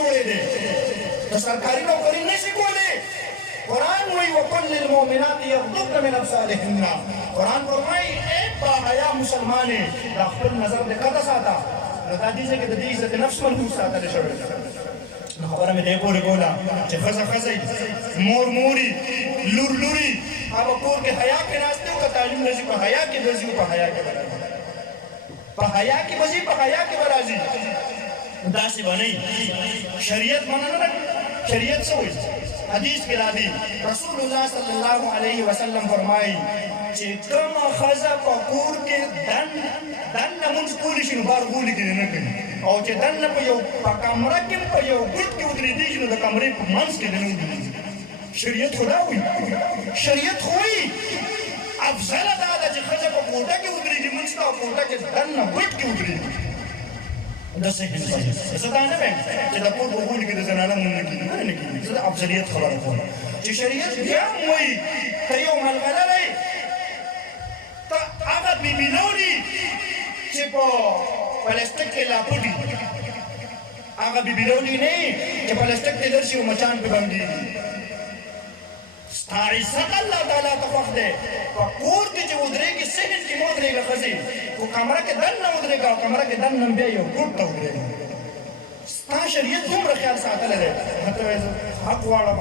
جوړې دي د سرکاري نوکري نشي کولی قرآن وی وقل للمؤمنات یغضضن من ابصارهن قرآن فرمایي اے با حیا مسلمانې دا خپل نظر دې قطع ساته نو دا دې ځای کې د دې عزت نفس منحوس ساتلی شوی نو خبره مې دې پورې کوله چې ښځه ښځه مور موري لور لوري هغه کور کې حیا کې ناست دی او که تعلیم نه ځي په حیا کې به ځي او په حیا کې به راځي په حیا کې به ځي په حیا کې به راځي داسې به نه شریعت مننه نه شریعت څه وایي حدیث کې راځي رسول الله صلی الله علیه وسلم فرمایي چې کومه ښځه په کور کې دننه مونځ کولی شي نو بار غولي کې نه کوي او چې دننه په یو په کمره کې په یو ګوټ کې ودرېدېږي نو د کمرې په منځ کې نه ودرېږي شریعت خو دا وایي شریعت خو وایي افضله دا ده چې ښځه په کوټه کې ودرېږي مونځ ته او کوټه کې دننه ګوټ کې ودرېږي دا صحیح نه دی زه دا نه وایم چې د کور په غولي کې د زنانه مونځ نه کېږي نه کېږي زه د افضلیت خبره کوم چې شریعت بیا هم وایي ته یو ملغلره یې ته هغه بیبي نوري چې په پلاستیک کې لا پټي هغه بیبي نوري نه چې پلاستیک کې درشي او مچان پې بندېږي ستا عزت الله تعالی ته خوښ دی په کور کې چې ودرېږي صحن کې مه ودرېږه ښځې خو کمره کې دننه ودرېږه او کمره کې دننه بیا یو ګوټ ته ودرېږه ستا شریعت دومره خیال ساتلی دی ما ته وایي حق غواړم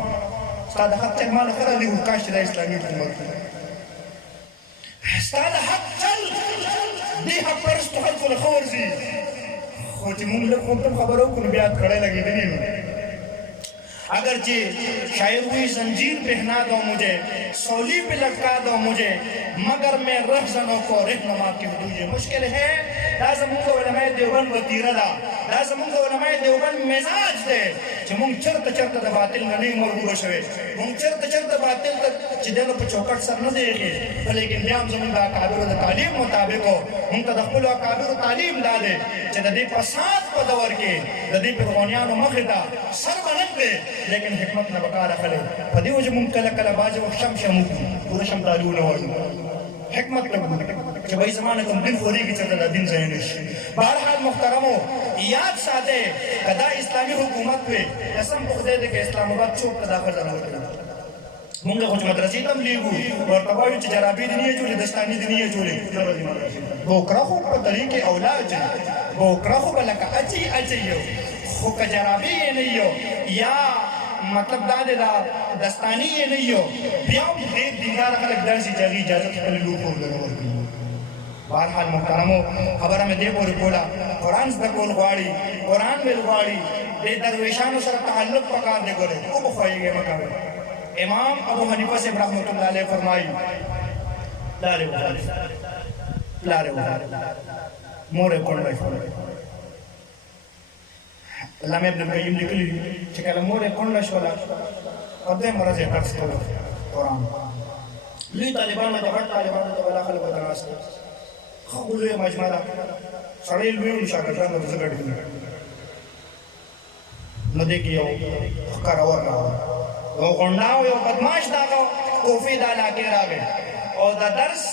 ستا د حق چل ماله ښه راځي خو کاش چې دا اسلامي حکومت وي ستا د حق چل دې حق پرستو خلکو له ښه ورځي خو چې مونږ لږ خو هم خبره وکړو نو بیا کړی لګېدلي نو اگرچہ شاعر ہوئی زنجیر پہنا دو مجھے سولی پہ لٹکا دو مجھے مگر میں رہزنوں کو رہنما کی حدود یہ مشکل ہے دا زمونږ علماء دیوبند وتیره ده دا زمونږ علماء دیوبند مزاج دی چې مونږ چرته چرته د باطل نه نه مرغوبه شوی مونږ چرته چرته باطل ته چې دی نو په چوکاټ سر نه دی ایښی لیکن بیا هم زمونږ د اکابرو د تعلیم مطابق مونږ ته د خپلو اکابرو تعلیم دا دی چې د دې فساد په دور کې د دې فرعونیانو مخې ته سر به نه کړې لیکن حکمت نه به کار اخلی په دې وجه مونږ کله کله بعضې وخت شم وکړو پوره شمتالونه وایو حکمت ته ګورو چې بھائی زمانه کوم دین خورېږي چې د دین ځای نه شي بهرحال محترمو یاد ساتئ که دا اسلامي حکومت وي قسم په خدای دی که اسلام آباد چوک ته دا ښځه راوتلې مونږ خو چې مدرسې ته هم لېږو ورته وایو چې جرابې دې نه یې جوړې دستانې دې نه یې جوړې بوکره خو په طریقې اولاد بوکره خو به لکه اچي یو خو که جرابې یې نه یو یا مطلب دا دی دا دستانې یې نه یو بیا هم ډېر دینداره خلک داسې چې هغې اجازت خپلې لور خور ته نه ورکوي بهرحال محترمو خبره مې دې پورې کوله قرآن زده کول غواړي قرآن ویل غواړي دې درویشانو سره تعلق پکار دی ګورې وبخوایږئ مه کوئ امام ابو حنیفه صاحب رحمت الله علیه فرمایي پلار یې وغواړي مور یې کونډه شوله علامه ابن القیم لیکلي چې کله مور یې کونډه شوله په دویمه ورځ یې درس کولو قرآن لوی طالبانو ته غټ طالبانو ته بلا خلکو ته ناست ښه لویه مجمع ده سړی لوی نو شاګردان ورته ګډ دي نو دې کې یو ښکارور راغی یو غونډاو یو بدماش دغه کوفي د علاقې راغی او د درس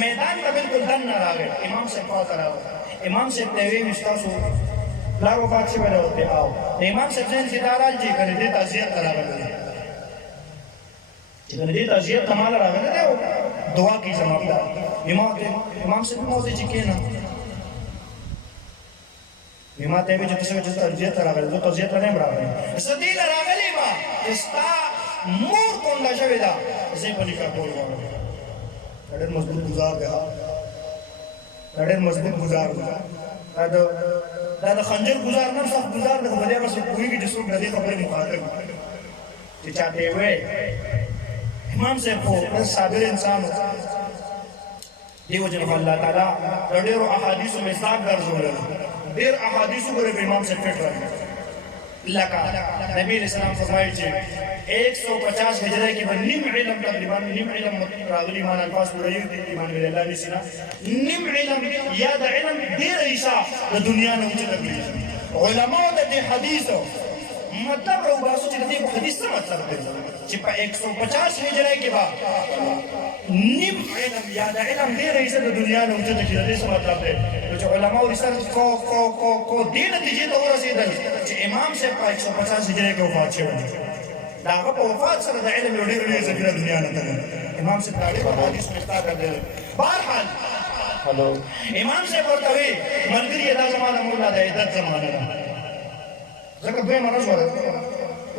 میدان ته بلکل دننه راغی امام صاحب خواته راغی امام صاحب ته یې ویل ستاسو پلار وفات شوی دی ورته آو د امام صاحب ذهن کې دا راغلی چې کنه دې تعزیت ته راغلی دی چې کنه دې تعزیت ته ماله راغلی دی او دعا کوي زما پلار امام صاحب مو ورته چې کښېنه ما ته یې ویل چې ته چې تعزیت ته راغلی زه تعزیت ته نه یم راغلی زه دې ته راغلی یم چې ستا مور کونډه شوې ده زه یې په نکاح کول غواړم دا ډېر مضبوط ګزار دی دا ډېر مضبوط ګزار دی دا د خنجر ګزار نه سخت ګزار دی خو په دې به څوک پوهېږي چې څوک د دې خبرې مخاطب چې چاته یې وی امام صاحب خو ډېر صابر انسان و دې وجې نه الله تعالی د ډېرو احادیثو مصداق ګرځولی ډېر احادیثو ګورې په امام صاحب فټ راغلی لکه نبی علیہ السلام فرمایي چې 150 هجره کې به نیم علم تقریبا نیم علم راغلی مان الفاظ پوره یو دي ایمان بالله نسینا نیم علم یا د علم ډېر حصہ د دنیا نه اوچته کړي علماء د دې حدیثو مطلب راوباسو چې د دې حدیث څه مطلب دی چې په 150 هجره کې به نیم علم یا د علم ډېر حصہ د دنیا نه اوچته کړي د دې څه مطلب دی چې علماء ریسرچ کو دې نتیجې ته ورسېدل چې امام سے 150 ہجری کې وفات شوی دا هغه په وفات سره د علم یو ډېر لوی ذخیره دنیا نه تللی امام سے پلاړي په حدیث مشتا کړ دی بهرحال هلو امام سے ورته وی ملګری دا زمانه مولا د عزت زمانه ده ځکه دوی مرز وره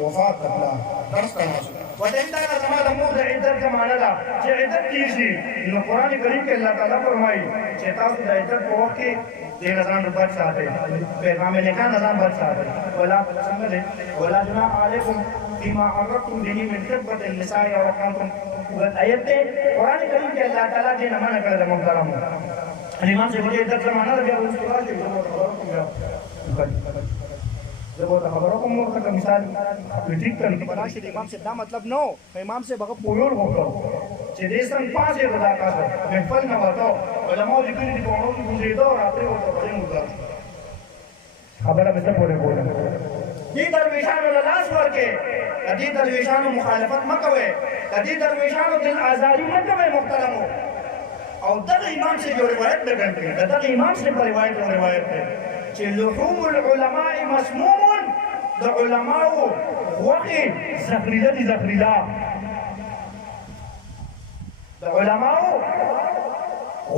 وفات کړه درس کړه وته دا زمانه مور د عزت زمانه ده چې عزت کیږي نو قران کریم کې الله تعالی فرمایي چې تاسو د عزت په وخت کې د نظام بچ ساتي پیغام لیکان نظام بچ ساتي ولا څنګه ولا جناح علیکم فيما عرضتم به من خطبة النساء وأحكامكم آیت قرآن کریم کې الله تعالی دې نه منع کړل محترم امام سے مجھے عزت زمانہ بیا اس کو راځي زه به خبرو کوم ورته مثال ټیک کړم چې بلاش د امام سے دا مطلب نو امام سے بغه پویور وکړو چې دې څنګه پاسه ودا کاوه محفل نه وته علماء ذکر دي په اړه کې دا راته ورته وړي موږ خبره به څه پوره پوره دې درویشانو لاس ورکې دې درویشانو مخالفت مکوي دې درویشانو دل آزادی مکوي محترمو او دغه امام سے جو روایت ده ګڼي دغه امام سے په روایت ده چې لحوم العلماء مسموم د علماء وقي زخريله دي زخريله د علماء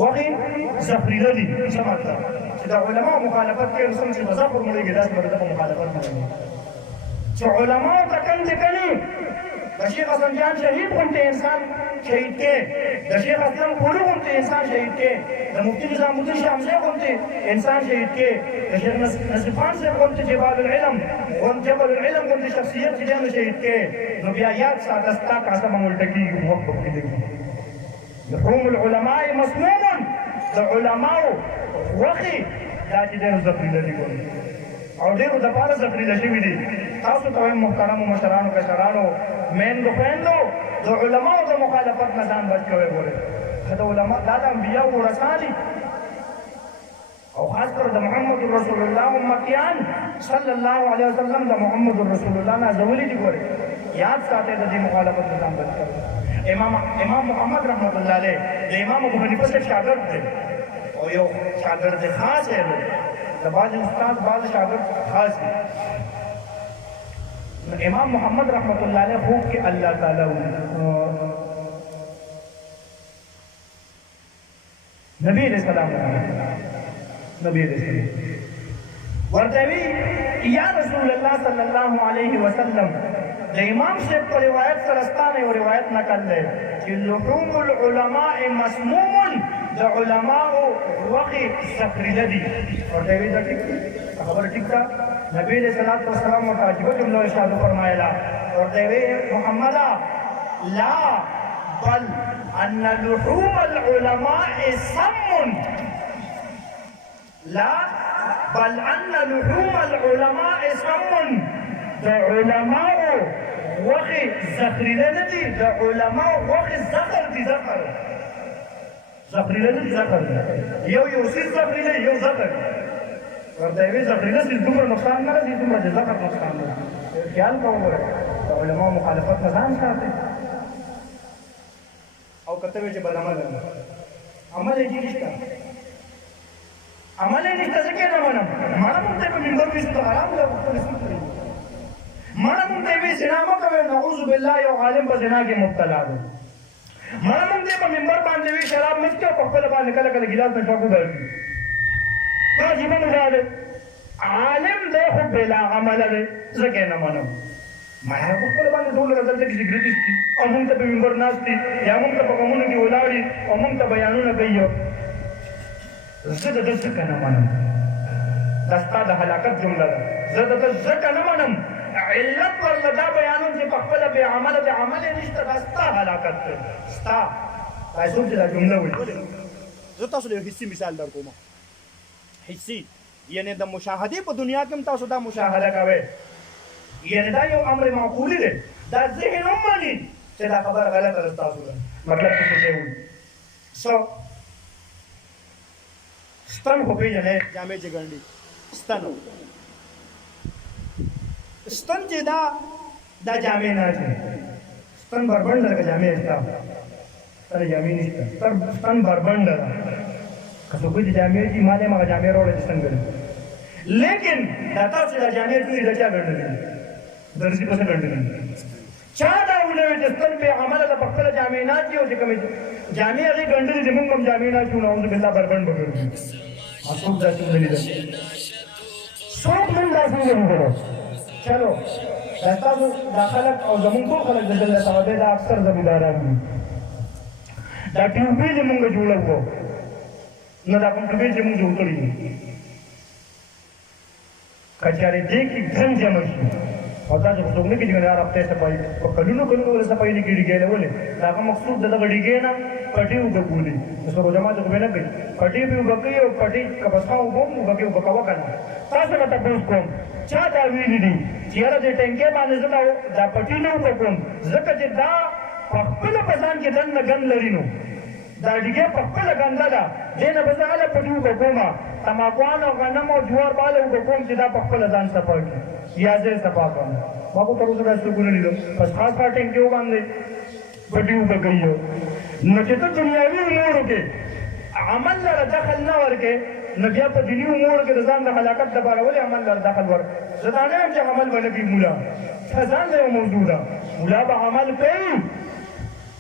وقي زخريله دي څه مطلب چې د علماء مخالفت کوي څنګه چې مذهب ورمړي داس مرده مخالفت نه کوي چې علماء تکن ذکري د شیخ حسن جان شهید کومته انسان شهید کې د شیخ حسن پورو کومته انسان شهید کې د مفتی نظام الدین شاه حمزه کومته انسان شهید کې د شیخ نصیب خان سے کومته جبال العلم جبل العلم کومته شخصیت چې جن شهید کې نو بیا یاد ساتستا قسم ملتقي وقت کې لحوم العلماء مسموم د علماء وخي دا چې د زفريله دي او ډیرو د پاره زفريله شوي دي تاسو ته محترم مشرانو کشرانو مین خويندو د علماء د مخالفت نه ځان بچ کوي ګوره د علماء د انبیاء ورثه او خاص کر د محمد رسول الله امتیان صلی الله علیه وسلم د محمد رسول الله نه زولي دي ګوره یاد ساتئ د دې مخالفت نه ځان بچ کوي امام محمد رحمت الله علیه د امام ابو حنیفه سے شاګرد دی او یو شاګرد خاص دی د بعض استاد بعض شاګرد خاص دی امام محمد رحمت الله علیه خوب کې الله تعالی نبی علیہ السلام ورتوی یا رسول الله صلی الله علیه وسلم د امام سے روایت سرستانه او روایت نقل ہے کہ لحوم العلماء مسموم د علماء وقي زخريله دي ورتوی دا خبر ٹھیک تھا نبی علیہ الصلوۃ والسلام متعجب جملہ ارشاد فرمایا ورتوی محمد لا بل ان لحوم العلماء سم لا بل ان لحوم العلماء سم د علماء وخي زخريله ندي د علماء وخي زخر دي زخر زخريله ندي زخر یو سي زخريله یو زخر ورته وی زخريله سي دومره نقصان نه دي دومره زخر نقصان نه خیال کوو علماء مخالفت نه ځان ساتي او کته وی چې بل عمل یې نشته عمل یې نشته ځکه نه منم مړه مونږ په منبر کې ست حرام له مړه مونږ ته وی زنا مو کوي نعوذ بالله یو عالم په زنا کې مبتلا دی مړه مونږ په منبر باندې وی شراب مڅ کې په خپل باندې کله کله ګلاس نه ټاکو درځي دا چې موږ راځي عالم دی خو بلا عمل دی ځکه نه منم ما په خپل باندې ټول راځي چې سګریټ دي او مونږ ته په منبر ناشتي یا مونږ ته په کومونو کې ولاړی او مونږ ته بیانونه کوي زه د ځکه نه منم دا ستاسو د هلاکت جمله ده زه د ځکه نه منم علت ورله دا بیانون چې په خپله بې عمله د عمل یې نشته دا ستا هلاکت دی ستا دا څوک چې دا جمله وایي زه تاسو له یو حسي مثال در کوم حسي یعنې د مشاهدې په دنیا کې هم تاسو دا مشاهده کوئ یعنې دا یو امر معقولي دی دا ذهن هم مني چې دا خبره غلطه ده ستاسو ده مطلب څه شی وایي ستن خو پېژنې جامې چې ګنډي ستن چې دا جامې نه دي ستن بربنډ لکه جامې شته سره جامې نشته ستن بربنډ ده که څوک دې جامې دي ما دې مغه جامې راوړې څنګه لیکن داتا سے جامعہ ټول دا چا ګڼل درسي پسې ګڼل چا دا ولې چې ستن په عمل د خپل جامعہ نه کیو چې کوم جامعہ غي ګڼل دي موږ هم جامعہ نه کیو نو بالله بربند وکړو اصل دا څه نه دي څوک من دا څنګه وکړو چلو تاسو داخله او زمون ټول خلک د دې ثوابه دا اکثر زمینداران دي دا ټیوبې چې موږ جوړو نو دا کوم ټیوبې چې موږ جوړ کړی کچاره دې کې ګن جمع شي او دا چې څوک نه کېږي یار خپل صفایي او کلونو ول صفایي نه کېږي ولې دا مقصود د غړيږي نه پټي وګولي نو جماعت کو نه کوي پټي به وګي او پټي کبساو وګو وګي وګوا کنه تاسو ته تاسو کوم چا دا ویلي دي چې یاره دې ټینګه باندې زما دا پټي نه وکوم ځکه چې دا خپل پسان کې دن ګن لري نو دا ډیګه په خپل ګنده ده دینه به زه هله پټي وکوم تماکوان او غنم او جوار باله وکوم چې دا په خپل ځان صفا کړي یا زه صفا کوم ما کو تاسو راځو ګورې دي پس خاص پټینګ کې باندې پټي وکړو نو چې ته دنیاوي امور کې عمل لره دخل نه ورکې نو بیا په دیني امور کې ځان د هلاکت لپاره ولې عمل لره دخل ورک زه دا نه یم چې عمل باندې بي مولا ځان له موضوع ده مولا به عمل کوي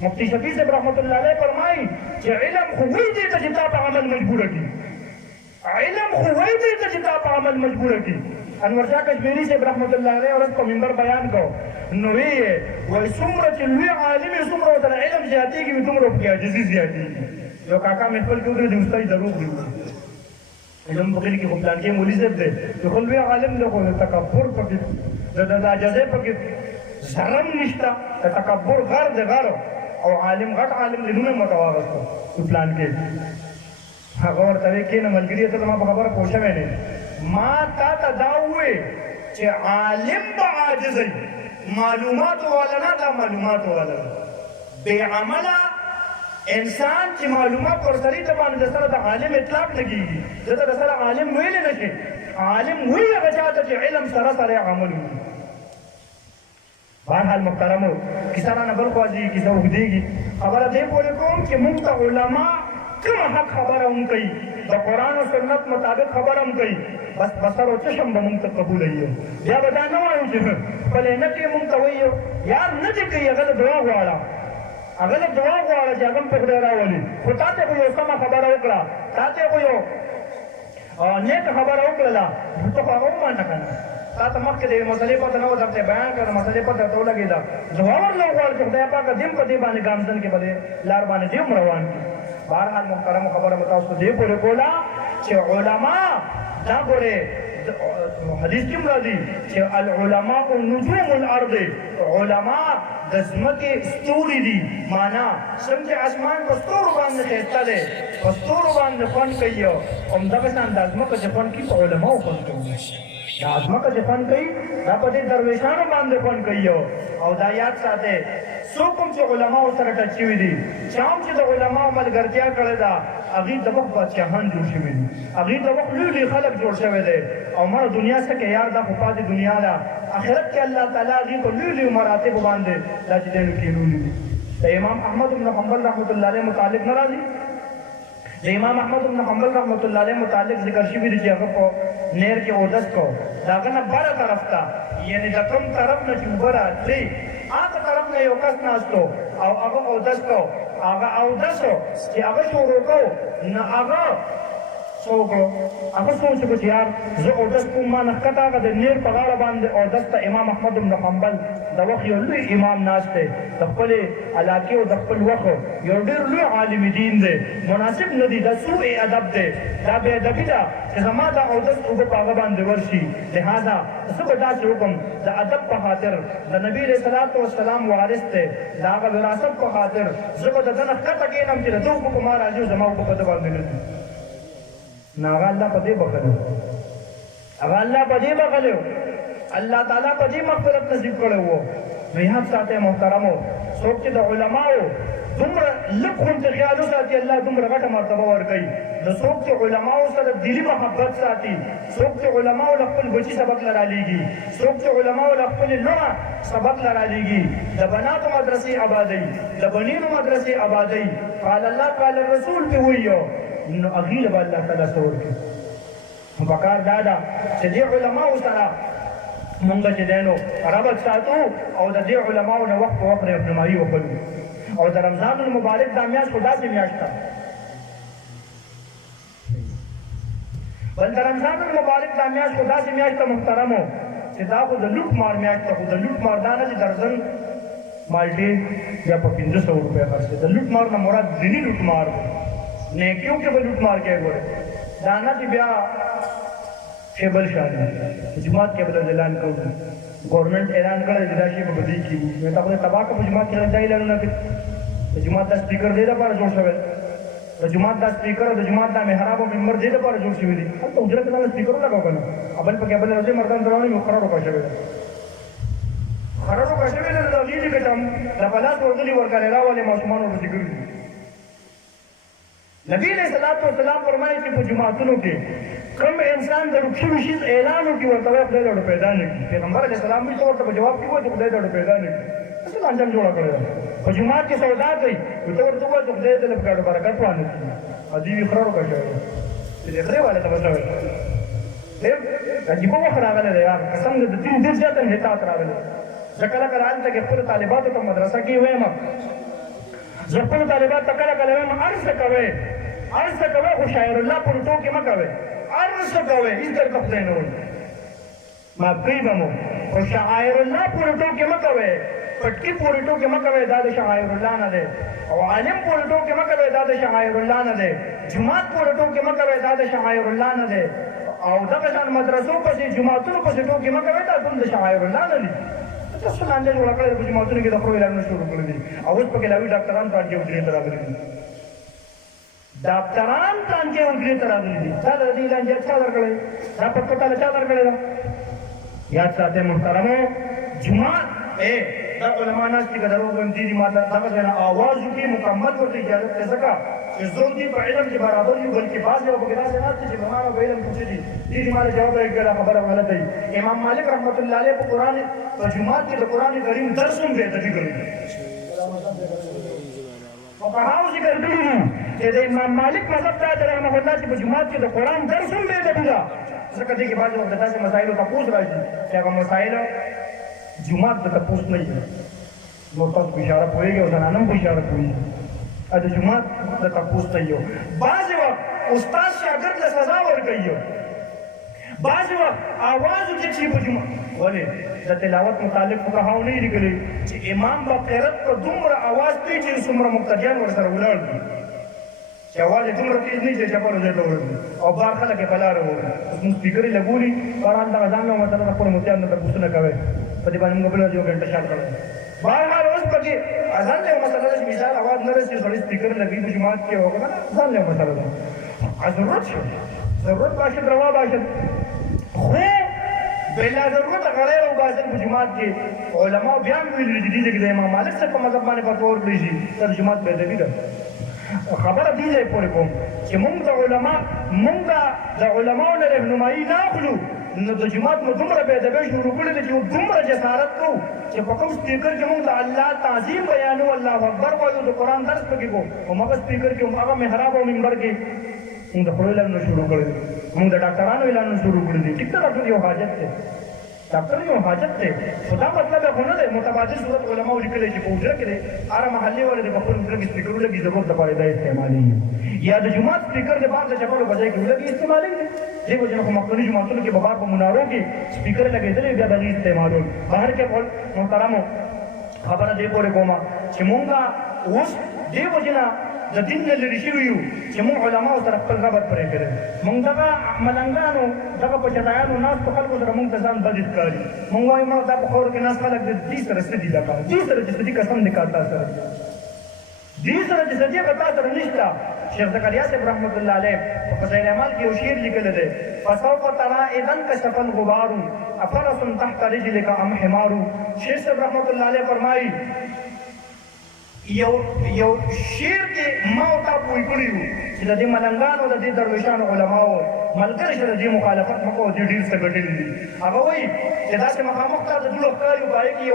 مفتی شفیع صاحب رحمت الله علیه فرمایي چې علم خو وایي دې ته چې تا په عمل مجبور کړي علم خو وایي دې ته چې تا په عمل مجبور کړي انور شاه کشمیری صاحب رحمت الله علیه ورځ په منبر بیان کو نو وی وای څومره چې لوی عالم څومره تر علم زیاتېږي څومره په عاجزي زیاتېږي یو کاکا مې خپل جوړ دی استاد دروغ دی علم بغیر کې خپلان کې مولوی صاحب دی خو لوی عالم له تکبر پکې د عاجزۍ پکې شرم نشته تکبر غر دی غر او عالم غټ عالم لونه متواغسته خپلان کې هغه ورته کې نه ملګری ته ما خبره پوښښ نه ما تا ته دا وې چې عالم به عاجز وي معلومات والا نه دا معلومات والا بے عمله انسان چې معلومات ورسره ته باندې سره د عالم اطلاق لګيږي دته د سره عالم ویل نه شي عالم وی هغه چاته چې علم سره سره عمل وي بهرحال محترمو کیسه نه بل خوځي کیسه وګديږي خبره دې پورې کوم چې موږ ته علما کوم حق خبره هم کوي د قرآن او سنت مطابق خبره هم کوي بس بسر او چشم به موږ ته قبول ایو بیا به دا نه وایو چې خپل نه کې موږ ته وایو یار نه دې کوي هغه دعا غواړه هغه دعا غواړه چې هغه په خدای راولي خو تاسو خو یو سم خبره وکړه تاسو خو یو نیک خبره وکړه ته هغه مانه کنه تاسو مخکې د مسلې په تنو درته بیان کړم مسلې په ته ولګیدا دعا ورلو غواړي چې خدای پاک دې په دې باندې ګامزن کې بده لار باندې دې روان بهرحال محترم خبره متاسو دې پورې کولا چې علما دا ګوره حدیث کې راځي چې العلماء نجوم الارض علما د ځمکې ستوري دي معنا څنګه اسمان په ستورو باندې خېسته ده په ستورو باندې فن کوي هم دغه څنګه د ځمکې چې فن کې علماء فن کوي دا ځمکه چې فن کوي دا په دې درویشانو باندې فن کوي او دا یاد ساته څوک چې علماء سره ټچ شوي دي چاهم چې د علماء ملګرتیا کړې ده هغې د وخت بادشاهان جوړ شوي دي هغې د وخت لوی لوی خلک جوړ شوی دی او مړه دنیا څه کې یار دا خو پاتې دنیا ده آخرت کې الله تعالی هغې په لوی لوی مراتبو باندې دا چې دی نو کېنولي دي د امام احمد بن حنبل رحمت الله علیه متعلق نه راځي د امام احمد بن حنبل رحمت الله علیه متعلق ذکر شوي دي چې هغه په نهر کې اودس کو د هغه نه بره طرف ته یعنې د کوم طرف نه چې اوبه راتلې هغه طرف نه یو کس ناست او هغه اودس کو هغه اودس چې هغه شروع کو نه هغه څه وکړو هغه سوچ وکړو چې یار زه اودس کوم ما نښکته هغه د نهر په غاړه باندې اودس ته امام احمد بن حنبل د وخت یو لوی امام ناست دی د خپلې علاقې او د خپل وخت یو ډېر لوی عالم دین دی مناسب نه دی دا سوء ادب دی دا بې ادبي ده چې زما د اودس اوبه په هغه باندې ورشي لهذا زه به داسې وکړم د ادب په خاطر د نبي علیه صلات وسلام وارث دی د هغه وراثت په خاطر زه به د ده نه ښکته کښېنم چې د ده اوبه په ما راځي او زما اوبه په ده باندې نه ځي نو هغه الله په دې بخلو هغه الله په دې بخلو الله تعالی په دې مغفرت نصیب کړی و نو یاد ساتئ محترمو څوک چې د علماو دومره لږ غونډې خیال وساتي الله دومره غټه مرتبه ورکوي نو څوک چې علماو سره دلي محبت ساتي څوک چې علماو له خپل بچي سبق له رالیږي څوک چې علماو له خپلې لوڼه سبق له رالیږي د بناتو مدرسې آبادوي د بنینو مدرسې آبادوي قال الله قال الرسول پې وویو نو هغې له به الله تعالی څه ورکوي پکار دا ده چې دې علماو سره مونږ چې دی نو ربط ساتو او د دې علماو نه وخت په وخت رهنمایي وکړو او د رمضان المبارک دا میاشت خو داسې میاشت ده بل د رمضان المبارک دا میاشت خو داسې میاشت ده محترمو چې دا خو د لوټ مار میاشت ده خو د لوټ مار دا نه چې درځن مالټې یا په 500 روپۍ خرڅ د لوټ مار نه مراد دیني لوټ مار دی نیکیو کې به لوټ مار کوي ګوره دا نه چې بیا بل شان جماعت کې بدل اعلان کوو گورنمنٹ اعلان کړی چې دا شی به بدلی کیږي نو تاسو تباہ په جماعت کې دا اعلانونه کوي جماعت دا سپیکر دې لپاره جوړ شوی د جماعت دا سپیکر او د جماعت دا محراب او منبر دې لپاره جوړ شوی دي هلته اجرت نه سپیکر لګاو کنه ابل په کې بل راځي مردان درونه یو قرار وکړ شوی قرار وکړ شوی د دې کې تم د بلاد ورغلي ورګل راولې ماشومان ورته ګرځي نبی علیہ الصلوۃ والسلام فرمایي چې په جماعتونو کې کوم انسان د رخصت شي اعلان وکړي ورته خدای له پیدا نه کی پیغمبر علیہ السلام یې ورته جواب کیو چې خدای له پیدا نه کی څه انجام جوړ کړی په جماعت کې سودا کوي ورته ورته وایي چې خدای له پیدا برکت وانه کی ادي اقرار وکړي چې خدای والے ته وځي دې عجیب وخت راغلی دی یار قسم دې دین دې ځاته هتا راغلی ځکه کله راځي چې خپل طالباتو ته مدرسه کې وایم خپل طالبات ته کله کله وایم عرض کوي خو شاعر الله پر ټوکې مه کوئ عرض کوئ هېڅ درته خدای نه وایي ما پرېږدم خو شاعر الله پورې ټوکې مه کوئ پټکي پورې ټوکې مه کوئ دا د شاعر الله نه دی او عالم پورې ټوکې مه کوئ دا د شاعر الله نه دی جومات پورې ټوکې مه کوئ دا د شاعر الله نه دی او دغه شان مدرسو پسې جوماتونو پسې ټوکې مه کوئ دا ټول د شاعر الله نه دي تاسو لاندې جوړ کړی په جوماتونو کې د خپلو اعلانونه شروع کړي دي او اوس پکې لاوي ډاکټران ته اړتیا وکړي ته راغلي دي ډاکټران ته اړتیا وکړي ته راغلي دي دا د دې اعلان چا درکړی دا پته تاله چا درکړی ده یاد ساتئ محترمو جومات دا علما ناست دي که دروغ وایم دي ما دغه ځای نه آواز وکړي مکمل ورته اجازت دی ځکه چې زوم دي په علم کې برابر یو بلکې بعض یو پکې داسې ناست دي چې زمانه په علم پوښتې دي دي ما جواب راکړی دا خبره غلطه وي امام مالک رحمت الله علیه په قرآن په جومات کې د قرآن کریم درس هم بېادبي کړی فقهاو ذکر کړي دي چې د امام مالک مذهب دا دی رحمه الله چې په جومات کې د قرآن درس هم بېادبي ده ځکه دې کې بعض وخت داسې مسایلو تپوس راځي چې هغه مسایل جومات ته تپوس نه وي نو تاسو په اشاره پوهېږئ او زنانه هم په اشاره پوهېږي د جومات ته تپوس نه وي بعضې وخت استاد شاګرد له سزا ورکوي بعضې وخت آواز وکړي په جومات ولې د تلاوت متعلق فقهاو نه یې لیکلي چې امام به قرت په دومره آواز کوي چې څومره مقتدیان ورسره ولاړ دي چې اواز یې دومره تېز نه وي چې چپرو ځای ته ورځي او بار خلک یې په لاره وړي اوس موږ سپیکر یې لګولي قرآن دغه ځان نه مثلا د خپلو مفتیانو ته تپوسونه کوئ په دې باندې موږ بله ورځ یو ګنټه شال کړی بهرحال اوس پکې ځان ته یو مسله ده چې مثال اواز نه رسي سړی سپیکر لګوي په جومات کې وکړه ځان ته یو مسله ده ضرورت شو ضرورت باشد روا باشد خو بلا ضرورت غړی وباسل په جومات کې علماو بیا هم ویلي دي چې د امام مالک صاحب په مذهب باندې فتوا ورکړی شي دا د جومات بېادبي ده خبره دې ځای پورې کوم چې موږ د علماو نه رهنمایي نه اخلو نو د جومات مو دومره بېادبۍ شروع کړې ده چې دومره جسارت کوو چې په کوم سپیکر کې موږ د الله تعظیم بیانو الله اکبر وایو د قرآن درس پکې کوو هماغه سپیکر کې هماغه محراب او منبر کې موږ د خپلو اعلانونه شروع کړي دي موږ د ډاکټرانو اعلانونه شروع کړي دي ټیک ده ډاکټر یو حاجت دی ډاکټر یو حاجت دی خو دا مطلب خو نه دی متبادل صورت علماو لیکلی چې په حجره کې دی هره محلې والا د په خپل حجره کې سپیکر ولګي ضرورت دپاره دا استعمالېږي یا د جومات سپیکر د بار د چپلو په ځای کې ولګي استعمالېږي دې وجې نه خو مخکني جوماتونو کې به بار په منارو کې سپیکر لګېدلی بیا د هغې استعمالول بهر کې محترمو خبره دې پورې کومه چې مونږ اوس دې وجې نه د دین نه لرې شوي یو چې موږ علماو سره خپل ربط پرې کړی موږ دغه ملنګانو دغه په چټیانو ناستو خلکو سره موږ ته ځان بد ښکاري موږ وایو ما دا په خاورو کې ناست خلک دې سره څه دي لکه دې سره چې څه دي قسم دې کا تا سره دې سره چې څه دي که تا سره نشته شیخ زکریا صاحب رحمت الله علیه په فضایل اعمال کې یو شعر لیکلی دی فسوف ترى اذا انکشف الغبار افرس تحت رجلک ام حمار شیخ صاحب رحمت الله علیه فرمایي یو شعر کې ما ورته پوه کړي وو چې د دې ملنګانو د دې درویشانو علماو ملګري چې د دې مخالفت مه کوو دې ډېر څه ګټلي دي هغه وایي چې داسې مخامخ تا د دوړو ښکاري په هغې کې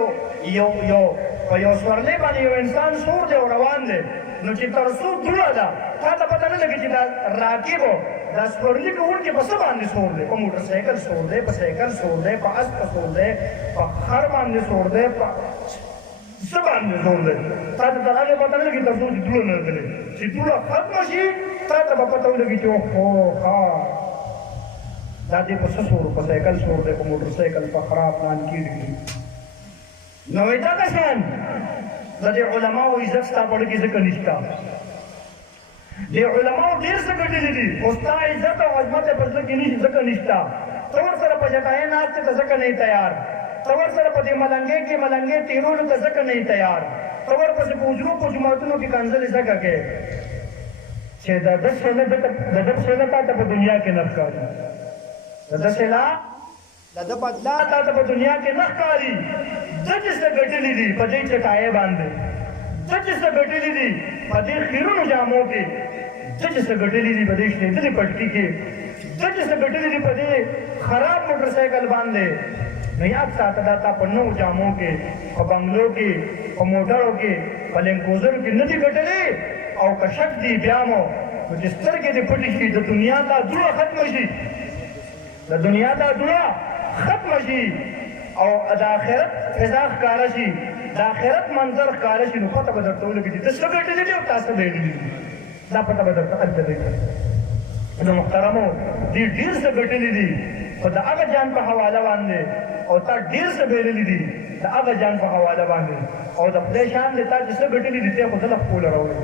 په یو سورلۍ باندې یو انسان سور دی او روان دی نو چې تر څو دوړه ده تا ته پته نه لګي چې دا راکب دا سپرلی کوونکي په څه باندې سور دی؟ په موټر سایکل سور دی، په سایکل سور دی، په اسپه سور دی، په خر باندې سور دی، په څه باندې سور دی؟ تا ته تر هغې پته نه لګي تر څو چې دوړه نه تللی، چې دوړه ختمه شي تا ته به پته ولګي چې اوهو ښه دا دې په څه سور په سایکل سور دی، په موټر سایکل، په خراب پلان کې دي. نو وایي دا کسان د دې علماو عزت ستا په اړه کې ځکه نشته. دې علماو ډېر څه ګټلي دي، خو ستا عزت او عظمت یې په زړه کې ځکه نشته. ته ورسره په جټایۍ ناست ته ځکه نه یې تیار، ته ورسره په دې ملنګۍ کې ملنګۍ تېرولو ته ځکه نه یې تیار، ته ورپسې په حجرو په جوماتونو کې کنځلې ځکه کوې چې د ده سیله تا ته په دنیا کې نه ښکاري، د ده سیله د ده بدلا تا ته په دنیا کې نه ښکاري. ده چې څه ګټلي دي په دې چټایۍ باندې، ده چې څه ګټلي دي په دې خیرونو جامو کې، ده چې څه ګټلي دي په دې شنېدلې پټکي کې، ده چې څه ګټلي دي په دې خراب موټر سایکل باندې، نو یاد ساته دا تا په نوو جامو کې، په بنګلو کې، په موټرو کې، په لینکوزرو کې نه دي ګټلي. او که شک دي بیا مو نو چې سترګې دې پټې شي، د دنیا دا دوړه ختمه شي، د دنیا دا دوړه ختمه شي او د آخرت فضا ښکاره شي، د آخرت منظر ښکاره شي، نو پته به درته ولګي چې ته څه ګټلي دي او تا څه بایللي دي. دا پته به درته هلته لګي. نو محترمو دې ډېر څه ګټلي دي خو د هغه جان په حواله باندې، او تا ډېر څه بایللي دي د هغه جان په حواله باندې، او د خدای شان دی تا چې څه ګټلي دي ته یې خو دله خپله راوړې،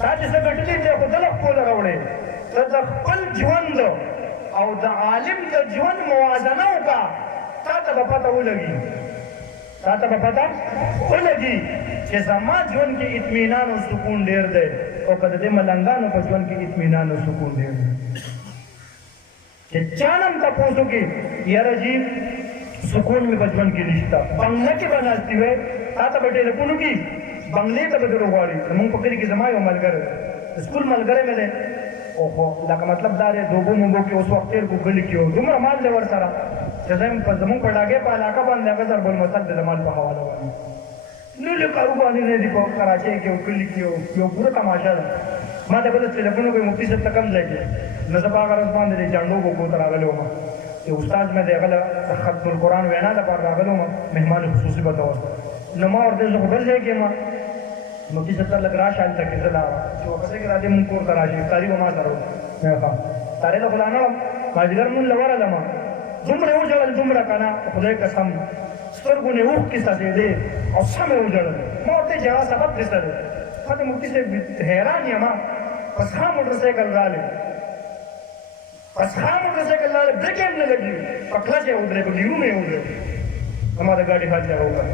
تا چې څه ګټلي دي ته یې خو دله خپله راوړې. ته د خپل ژوند او د عالم د ژوند موازنه وکړه، تا ته به پته ولګي، تا ته به پته ولګي چې زما ژوند کې اطمینان او سکون ډېر دی، او که د دې ملنګانو په ژوند کې اطمینان او سکون ډېر دی. چې چا نه هم تپوس وکړي یاره جي سکون مې په ژوند کې نشته، بنګله کې به ناستې وی، تا ته به ټېلیفون وکړي، بنګلې ته به در وغواړي. زمونږ په کلي کې زما یو ملګری د سکول ملګری مې دی، اوهو لکه مطلب دا دی د اوبو موبو کې اوس وخت تېر کړو کلي کې و، دومره مال دی ورسره چې زمونږ په ډاګۍ په علاقه باندې هغه ضرب المثل دی د مال په حواله باندې. لوی کاروباري نه دي په کراچۍ کې او کلي کې یو پوره تماشه ده. ما ته بل ټلیفون وکړ مفتي صاحب ته کم ځای کې، نو زه په هغه ورځ باندې د جانډو بوکو ته راغلی وم، یو استاد مې د هغه د ختم القرآن وینا لپاره راغلی وم، مهمان خصوصي به ته نو ما ورته زه خو بل ځای کې یم، مفتي صاحب ته لږ راشه هلته کې زه لاړم چې وختې کې راځې مونږ کور ته راشي، افطاري به ما سره وکړه. افطارۍ ته خو لا نه وم، مازدیګر مونږ له ورغلم، دومره یې وژړل دومره که نه خدای قسم سترګو نه اوښکې څڅېدې او سم یې وژړل. ما ورته چې هغه سبب دې څه دی؟ ما ته مفتي صاحب حیران یم، پس ښه موټر سایکل رالی، پس ښه موټر سایکل رالی، برېک یې هم نه لګي، په کلچ یې ودرېد، په ګیرونه یې ودرېد، زما د ګاډي حال چې هغه وکړ.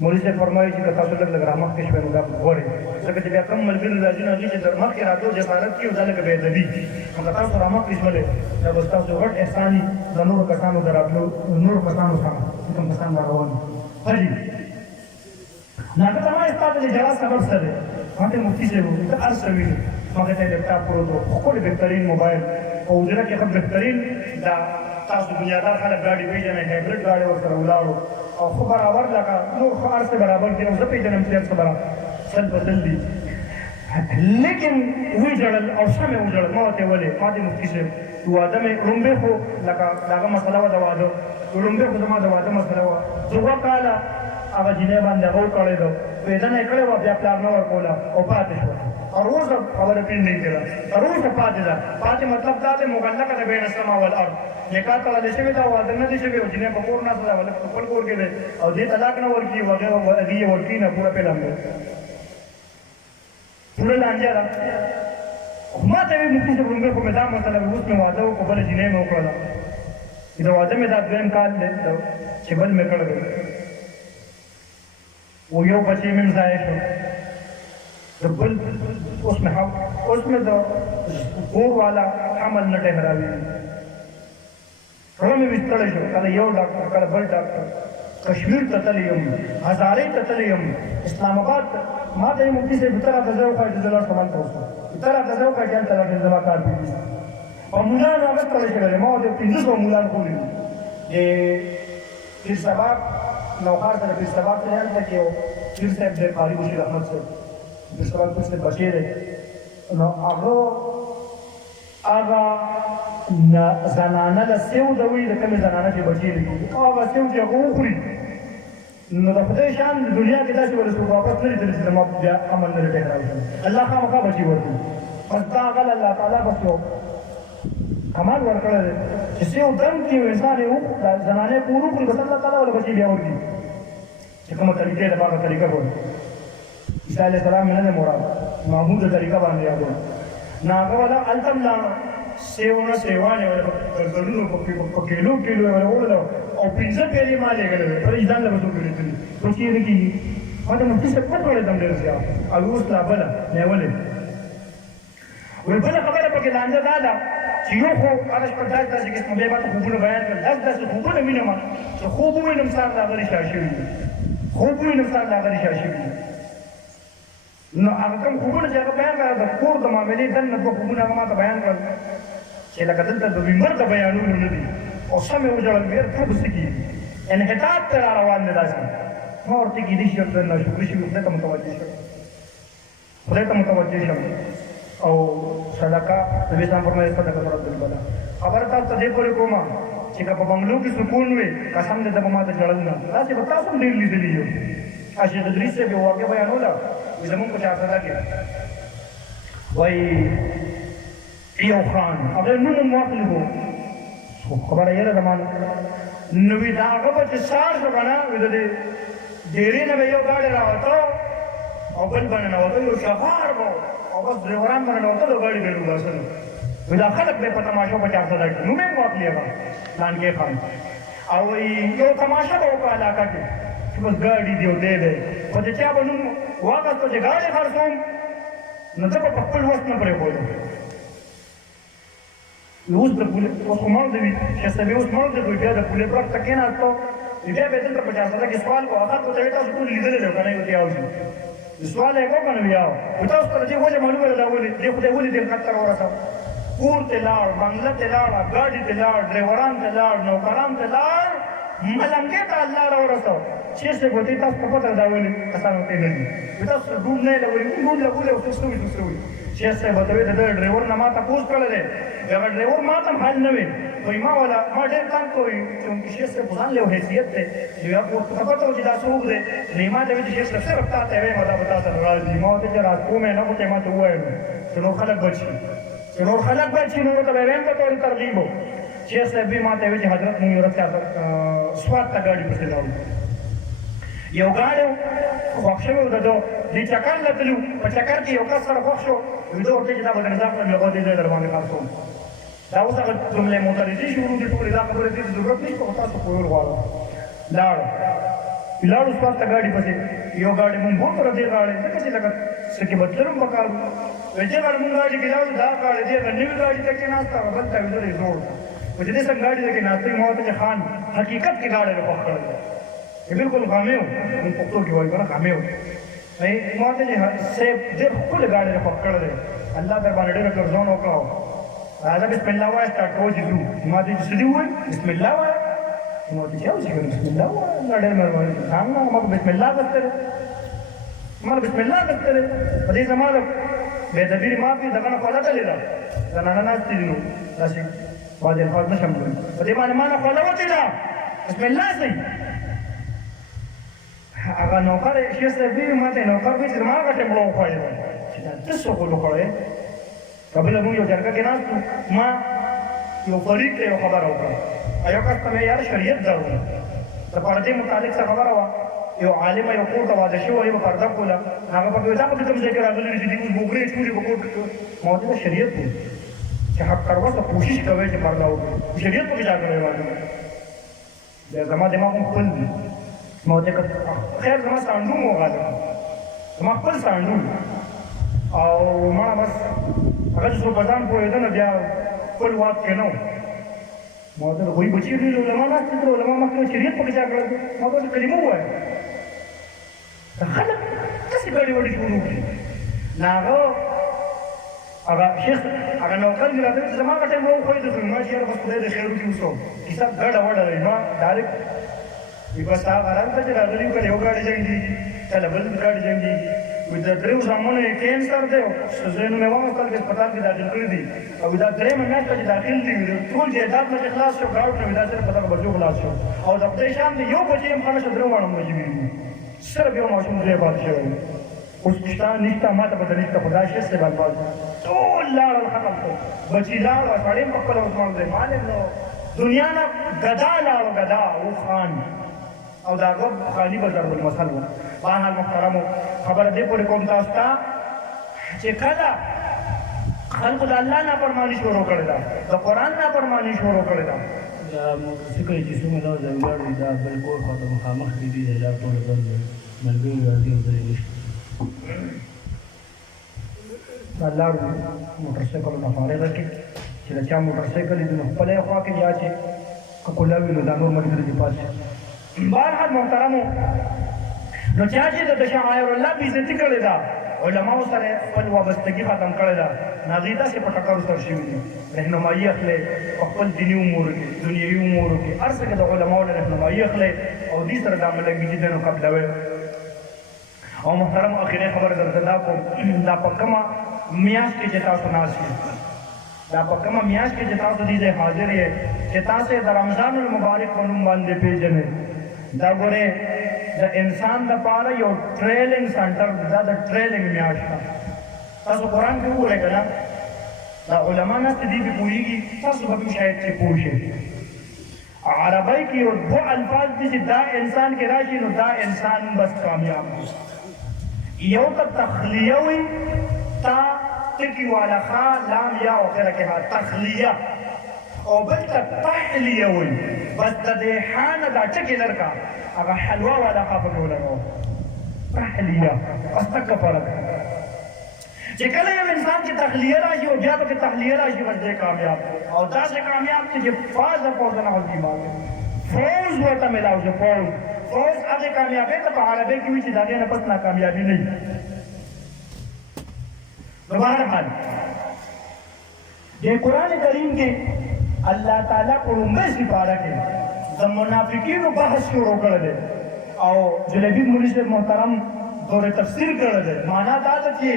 مولوي صاحب فرمایي چې که تاسو لږ لږ رامخکې شوئ نو دا غوره ځکه چې بیا کوم ملګري راځي نو هغوی چې در مخکې راتلو جسارت کړي دا لږه بېادبي نو که تاسو رامخکې شولې دا به ستاسو غټ احسان وي د نورو کسانو د راتلو نورو کسانو سره چې کوم کسان را روان دي. حاجي نو هغه ته ما ستا د جواز سبب څه دی؟ ما ته مفتي صاحب وویل ته هر څه ویلي، هغې ته یې لیپټاپ پروت و، ښکلی بهترین موبایل په حجره کې ښه بهترین دا تاسو دنیادار خلک ګاډي پېژنئ، هایبریډ ګاډي ورسره ولاړو او خو برابر لکه نور خو هر څه برابر دي او زه پېژنم چې هر څه برابر سل په سل دي، لیکن وژړل او سم یې وژړل. ما ورته ولې؟ ما ته مفتي صاحب واده مې لومبۍ خو لکه د هغه مسله وه د واده، لومبۍ خو زما د واده مسله وه، 2 کاله هغه جینۍ باندې هغه وکړی ده، وېدنه یې کړې وه، بیا پلار نه ورکوله او پاتې شوه. تر اوسه خبره پېښ نه کېده، تر اوسه پاتې ده. پاتې مطلب دا دی مغلقه ده بین السما والارض، نکاح تړلی شوې ده، واده نه دی شوی او جینۍ په کور ناسته ده، هلک په خپل کور کې دی او دې طلاق نه ورکړي، هغې یې ورکړي نه، پوره فلم دی، پوره لانجه ده. ما ته وایي مفتي صاحب لومبۍ خو مې دا مسله وي، اوس مې واده وکړو، بله جینۍ مې وکړله، د واده مې دا 2م کال دی چې بل مې کړی دی، و یو بچی مې ضایع شو، د بل اوس مې د کور والا حمل نه ټهراوي، زړه مې ویستړی شو، کله یو ډاکټر کله بل ډاکټر، کشمیر ته تللی یم، هزارې ته تللی یم، اسلام آباد ما ته یې مفتي صاحب ته راته ځای وښایه چې زه لاړ شم هلته اوسم، ته راته ځای وښایه چې هلته لاړ شم زما کار پرېږدي. او مولان هغه ستړی شوی دی، ما ورته 500 مولان ښودي دي، د پیر صاحب نوښار سره پیر صاحب ته هلته کې یو پیر صاحب دی قاري بشیر احمد صاحب، پیر صاحب پیر صاحب بچی دی، نو هغه زنانه له سیو د وي د کومې زنانه چې بچي لري او هغه سیو چې هغه وخوري نو د خدای شان د دنیا کې داسې ورسو واپس نه لیدل چې زما بیا عمل نه ټیکرا شي الله خامخا بچي ورکړي پس دا هغه الله تعالی بس یو کمال ورکړی دی چې سیو دم کې انسان یې زنانې پور وکړي بس الله تعالی له بچي بیا ورکړي چې کومه طریقې ده هغه طریقه کوي عیسی علیه السلام نه مراد محمود طریقه باندې یادو ناغه ولا التم لا سیونه سیوانه ولا ګرځلو په کیلو ولا ولا او پنځه پیری ما لګل پر ځان له وسو کړی دي په چې نه کیږي ما ته مې څه پټ وړل دم درځه او اوس لا بل نه ولې وې بل خبره پکې لاندې دا چې یو خو هغه په داسې کې کومه به خوبونه بیان کړل داسې خوبونه مینه ما چې خوبونه نمسار لا غري شاشي خوبونه نمسار لا غري شاشي نو هغه کوم خوبونه چې هغه بیان کړل د کور د معاملې دنه په خوبونه هغه ما ته بیان کړل چې لکه دلته د منبر د بیانونو نه دي او سمې وجړل بیر ټوب سکی انحطاط ته را روان دي داسې ما ورته کې دي چې نه شکر شي خدای ته متوجه شم او صدقه نبی اسلام فرمایي صدقه ضرورت بالبلا خبر تاسو ته دې پورې کوم چې په بنگلو کې سکون وي قسم دې د ما ته جوړل نه تاسو به تاسو ډېر لیدلی یو اشه د درې څه به واقع بیانولا زمون په چارته کې وای یو خان هغه نوم موافق وو خبره یې زمانه نو وی دا هغه چې سار څه بنا وې دې ډېرې نه یو گاډي راوته او بل باندې راوته یو شهر وو او بس ډرایوران باندې راوته د گاډي ګړو واسره وی دا خلک به په تماشا په چارته کې نو مې موافق یې پلان کې خان او یو تماشا به په علاقه کې بس ګاډي دی او دې په دې چا باندې واګه ته ګاډي خرڅوم نو ته په خپل وخت نه پرې وایو اوس د پولیس اوس کومال دی چې سبي اوس مال دی بیا د پولیس پر تکې نه تاسو بیا به دلته په چارته کې سوال کو هغه ته تاسو ټول لیدل نه کنه یو دی اوسه سوال یې کوم نه یاو تاسو ته دې وجه معلومه ده ولې دې خو دې ولې دې خطر ورته کور ته لاړ بنگله ته لاړ ګاډي ته لاړ ډرایوران ته لاړ نوکران ته لاړ ملنګه ته الله راورسو چې څه کوي تاسو په پټه دا ولې کسانو ته نه دي تاسو ډوب نه لوري ډوب لګولې او تاسو وې چې څه بتوي د ډرایور نه ما تاسو کړل دي دا ډرایور ما ته حل نه وي وای ما ولا ما ډېر تان کوي چې څه ځان له حیثیت ته یو کو پټه چې دا څوک دي نه ما ته چې څه سره پتا ته وي ما دا تاسو راځي ما ته چې راځو مې نه کوته ما ته وایو چې نو خلک بچي نو ته ویم په تور ترغیب چې څه به ما ته وي چې حضرت مو ورته سوات ته گاډي پسې لاړو یو ګاډي خوښو دغه د چکر لتلو په چکر کې یو کس سره خوښو ویډیو ورته چې دا بدن ځخه مې غوډې دې در باندې خاصو دا اوس هغه جمله موتریزي شروع دي ټول دا خبره دې ضرورت نشته او تاسو کوی ورغواړو لاړو سوات ته گاډي پسې یو ګاډي مونږ هم پر دې غاړې څه چې لګا سکه بدلم وکړو وجه باندې مونږ گاډي کې لاړو دا گاډي دې نوې گاډي ته کې ناشته بدل ته ویډیو زوړ وجه دې څنګه گاډي کې ناشته مو ته خان حقیقت کې گاډي په خپل بالکل غامیو من پښتو کې وایي کنه غامیو ای ماته چې سه دې خپل گاډي په خپل الله در باندې ډېر ګرځون وکړو راځه بسم الله وایي تاسو وځو ما دې څه دی وایي بسم الله وایي نو دې یو څه بسم الله وایي ډېر مهرباني څنګه ما بسم الله غوښتل ما بسم الله غوښتل په دې زمانه به د دې ما په دغه نه کوله تللی دا نه نه ستې نو راشي باندې خپل نشم په دې باندې ما نه کوله وته دا بسم الله سي هغه نوکر چې څه دی ماته نوکر به چې ما غټه مړو خوایي چې دا څه وکړو خوړې قبل موږ یو ځرګه کې ناستو ما یو فریق ته یو خبر وکړه ایو کس ته یار شریعت درو د پردې متعلق څه خبره وا یو عالم یو کوټه واده شو یو پرده کوله هغه په دا په کوم ځای کې راغلی چې دوی وګړي ټول په کوټه موجوده شریعت دی چې حق کاروه کوشش کوي چې پرده وکړي شریعت په ځای کې راغلی دا زما دماغ خپل موته خیر زما ساندو مو غاړه زما خپل ساندو او ما بس هغه څو بدن پوهېده نه بیا خپل واک کې نو موته وایي بچی دې علماء نه ستاسو علماء مخکې شریعت په ځای کړل ما ته کلمه وایي خلک څه ګړې وړې شروع کړي ناغه هغه شیخ هغه نوکر دی راځي چې زما کټه مو خو دې ما چې بس خدای دې خیر وکړي وسو کیسه ګډه وړه ما ډایرکټ بس هغه راځي چې راغلی کړي یو ګاډي څنګه کله بل ګاډي څنګه وي د دریو زامنو یې کینسر دی او ځینو مې واغوستل چې هسپتال کې داخل کړي دي او دا درېیمه میاشت چې داخل دي ټول جایداد نه چې خلاص شو ګراوټ نه دا صرف په دغه بچو خلاص شو او د خدای شان دی یو بچی هم خانه شو درې واړه مجمي صرف یو ماشوم درې پاتې شوی اوس شته نشته ما ته پته نشته خو دا شی استعمال پاتې ټول لاړل ختم کړ بچي لاړ سړی هم په خپله عثمان دی معلم نو دنیا نه ګدا لاړ ګدا او خان او دا هغه خالي به ضرب المثل و بهرحال محترمو خبره دې پورې کوم تاسو ته چې کله خلکو د الله نافرماني شروع کړې ده د قرآن نافرماني شروع کړې ده دا موټرسایکل چې څومره دا ځنګل وي دا بل کور خواته مخامخ دي دي دا ټول ځل ملګري راځي او ځای نشته دا لاړو موټرسایکلونه فارغه کړي چې د چا موټرسایکل دي نو خپله یې خوا کې یا چې که کلا وي نو دا نور ملګري دي پاتې بهرحال محترمو نو چا چې د شعائر الله بېعزتي کړې ده علماو سره خپل وابستګي ختم کړې ده نو هغې داسې په ټکرو سر شوي دي رهنمایي اخلي په خپل دیني امورو کې دنیوي امورو کې هر څه کې د علماو نه رهنمایي اخلي او دې سره دا ملنګي دي نو قبلوي او محترم اخري خبره درته دا کوم دا په کومه میاشت کې چې تاسو ناست یې دا په کومه میاشت کې چې تاسو دې ځای حاضر یې چې تاسو د رمضان المبارک په نوم باندې پېژنئ دا ګورې د انسان دپاره یو ټریلنګ سنټر دا د ټریلنګ میاشت ده تاسو قرآن کې وګورئ که نه دا علما ناست دي پې پوهېږي تاسو به هم شاید چې پوه شئ عربی کې یو دوه الفاظ دي چې دا انسان کې راشي نو دا انسان بس کامیاب دی یو ته تخلیه وي تا ټکي والا خا لام یا اخره کې ها تخلیه او بل ته تحلیه وي بس د دې ح نه دا ټکي لرکا هغه حلوا والا خا پکې ولګوه تحلیه بس تکه فرق چې کله یو انسان کې تخلیه راشي او بیا پکې تحلیه راشي بس دی کامیاب او داسې کامیاب دی چې فاز نه غلطي ماته فوز ورته ملاو شو فوز هغه کامیابی ته په عربی کې وي چې د هغې نه پس ناکامیابي نه وي نو بهرحال د قرآن کریم کې الله تعالی په لومړۍ سپاره کې د منافقینو بحث شروع کړی دی او جلیبي مولوي صاحب محترم دور تفسیر کړی دی معنا دا ده چې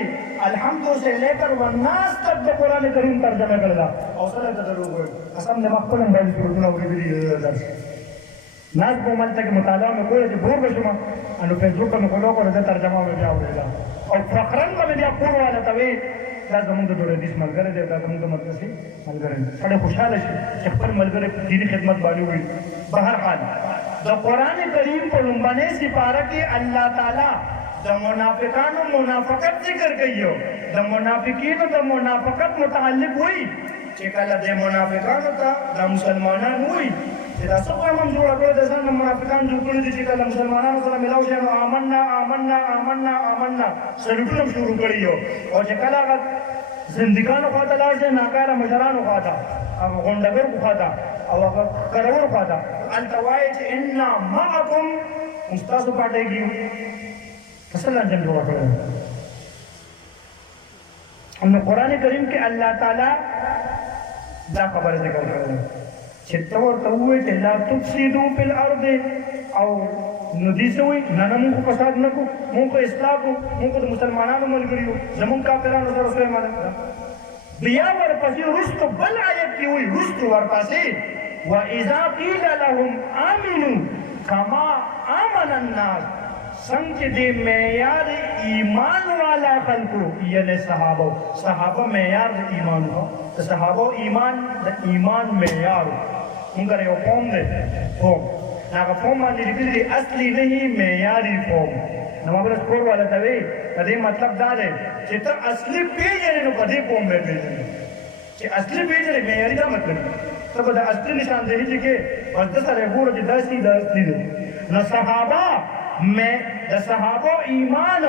الحمد سے لے کر والناس تک د قرآن کریم ترجمه کړی ده او سره ته دروغ وایي قسم دې ما خپل موبایل سورتونه اورېدلي درس ناس په ملته کې مطالعه مې کوله چې بور به شم نو فیسبوک ته مې کولو کړه د ترجمه مې بیا اورېده او فخرا به مې بیا کور والا ته وایي دا زمونږ د ډوډۍ حدیث ملګری دی دا زمونږ د مدرسې ملګری دی سړی خوشحاله شي چې خپل ملګری دیني خدمت باندې ووایي بهرحال د قرآن کریم په لومبنۍ سپاره کې الله تعالی د منافقانو منافقت ذکر کوي د منافقینو د منافقت متعلق وایي چې کله د منافقانو ته د مسلمانان وایي چې دا څه قوم هم جوړه کړې د ځان نه منافقان جوړ کړي دي چې کله مسلمانانو سره ملاو شي نو آمنا سلوټونه هم شروع کړي یو او چې کله هغه زندګانو خواته لاړ شي ناکاره مشرانو خواته هغه غونډګرو خواته او هغه کرورو خواته هلته وایي چې انا معکم ستاسو پاټۍ کې یو څه لانجه جوړه کړې نو قرآن کریم کې الله تعالی دا خبره ذکر کړې چې ته ورته ووایې چې لا تفسدو فی الارض او نو دې څه وایي نه موږ خو فساد نه کوو موږ خو اصلاح کوو موږ خو د مسلمانانو ملګري یو زموږ کافرانو سره څه مانا بیا ورپسې وروسته بل آیت کې وایي وروسته ورپسې واذا قیل لهم آمنوا کما آمن الناس څنګه چې د معیار ایمان والا خلکو یعنې صحابه معیار د ایمان و د صحابه ایمان د ایمان معیار موږ یو قوم دی قوم هغه قوم باندې لیکلي دي اصلي نه معیاري قوم نو ما بل کور والا ته وایي د دې مطلب دا دی چې ته اصلي پېژنې نو په دې قوم به پېژنې چې اصلي پېژنې معیاري دا مطلب ته به د اصلي نشاندهي چې کې بس ده سره یې ګوره چې داسې دا اصلي دی نو صحابه د صحابو ایمان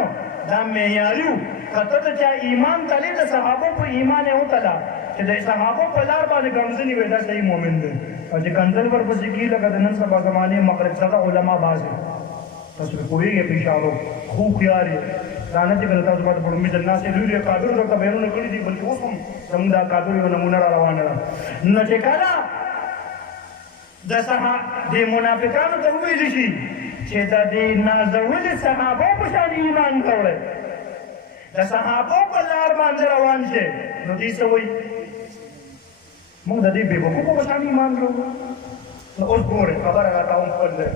دا معیاري کته ته چا ایمان تللی د صحابو په ایمان یې وتله چې د صحابو په لار باندې ګمزني وي دا صحیح مؤمن دی او چې کنځل ورپسې کېږي لکه د نن سبا زمانې مغرب سره علما بعض تاسو پرې پوهېږئ په اشارو خو خیار یې دا نه چې کله تاسو باندې په لومړي ځل ناستې لوی کادر درته بیانونه کړي دي بلکې اوس هم زموږ دا کادر یو نمونه را روانه ده نو چې کله د منافقانو ته وویل شي چې د دې نازولې صحابو په شان ایمان کولی د صحابو په لار باندې روان شي نو دې څه وایي موږ د دې بېوقوفو په شان ایمان لرو نو اوس ګورئ خبره راته هم خپل دی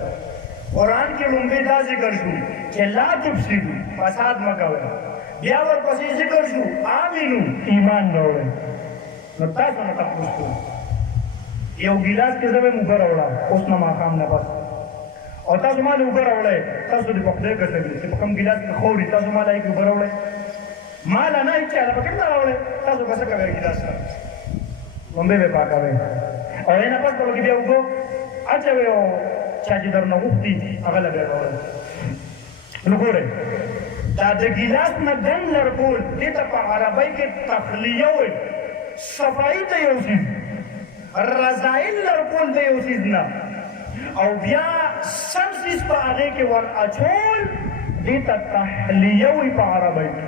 قرآن کې لومبې دا ذکر شو چې لا تفسدو فساد مه کوئ بیا ورپسې ذکر شو آمنو ایمان راوړئ نو تاسو نه تپوس کوو یو ګیلاس کې زه به اوبه راوړم اوس نه ماښام نه بس او تاسو ما له اوبه راوړئ تاسو دې په خدای ګټلي چې په کوم ګیلاس کې خوري تاسو ما له هېڅ اوبه راوړئ ما له نه هېڅ چا له پکې نه راوړئ تاسو به څه کوئ ګیلاس نه لومبې به پاکوئ او نه پس به بیا اوبه اچوئ او چا چې درنه غوښتي هغه له بیا راوړئ نو ګورئ دا د ګیلاس نه ګن لرګول دې ته په عربۍ کې تخلیه وایي صفایي ته یو څیز رضایل لرګول د یو څیز نه او بیا سم څیز په هغې کې ور اچول دې ته تحلیه وایي په عربۍ کې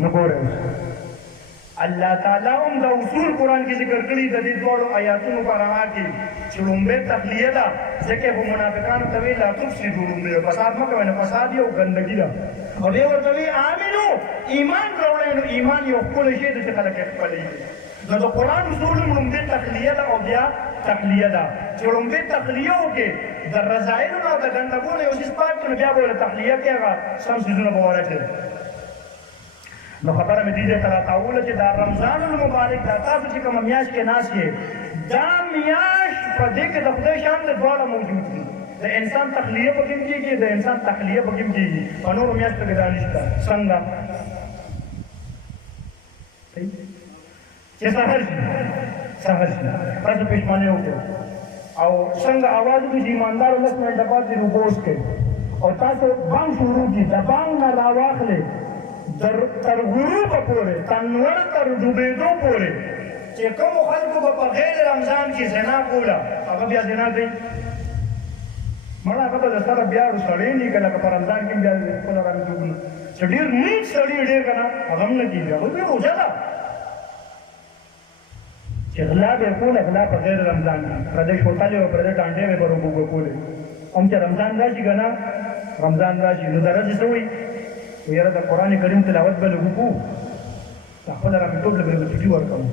نو ګورئ الله تعالی هم دا اصول قرآن کې ذکر کړي د دې دواړو آیاتونو په رڼا کې چې لومبۍ تخلیه ده ځکه خو منافقانو ته وایي لا تفسدو لومبۍ فساد مه کوئ نو فساد یو ګندګي ده او دې ورته وایي آمنو ایمان راوړئ نو ایمان یو ښکلی شی ده چې خلک یې خپلوي نو د قرآن اصول هم لومبۍ تخلیه ده او بیا تخلیه ده چې لومبۍ تخلیه وکړې د رضایلو نه او د ګندګو نه یو څیز پاک کړي نو بیا به ورله تخلیه کړي هغه سم څیزونه به ورکړي نو خبره مې دې ځای ته راټاوله چې دا رمضان المبارک دا تاسو چې کومه میاشت کې ناست یې دا میاشت په دې کې د خدای شان د دواړه موجود دي د انسان تخلیه پکې هم کېږي د انسان تخلیه پکې هم کېږي په نورو میاشتو کې دا نشته څنګه چې سحر شي تاسو پېشماني وکړئ او څنګه اواز وکړي چې ایماندارو 10 منټه بعد دې اوبه وڅښئ او تاسو بانګ شروع کړي د بانګ نه راواخلئ تر غروب پورې تنور تر ډوبېدو پورې چې کومو خلکو به په غیر رمضان کې زنا کوله هغه بیا زنا کوي مړه هغه به د سره بیا سړی نه که لکه په رمضان کې بیا خپله رانجوګونه چې ډېر نیک سړي ډېر که نه هغه هم نه کېږي هغوی بیا روژه ده چې غلا به یې کوله غلا په غیر رمضان کې پردۍ شوتلې او پردۍ ټانټې به یې به روبوبه کولې هم چې رمضان راشي که نه رمضان راشي نو درجې څه وایي یاره د قرآن کریم تلاوت به لږ وکړو د خپله راپېټوب له به یې چټي ورکوو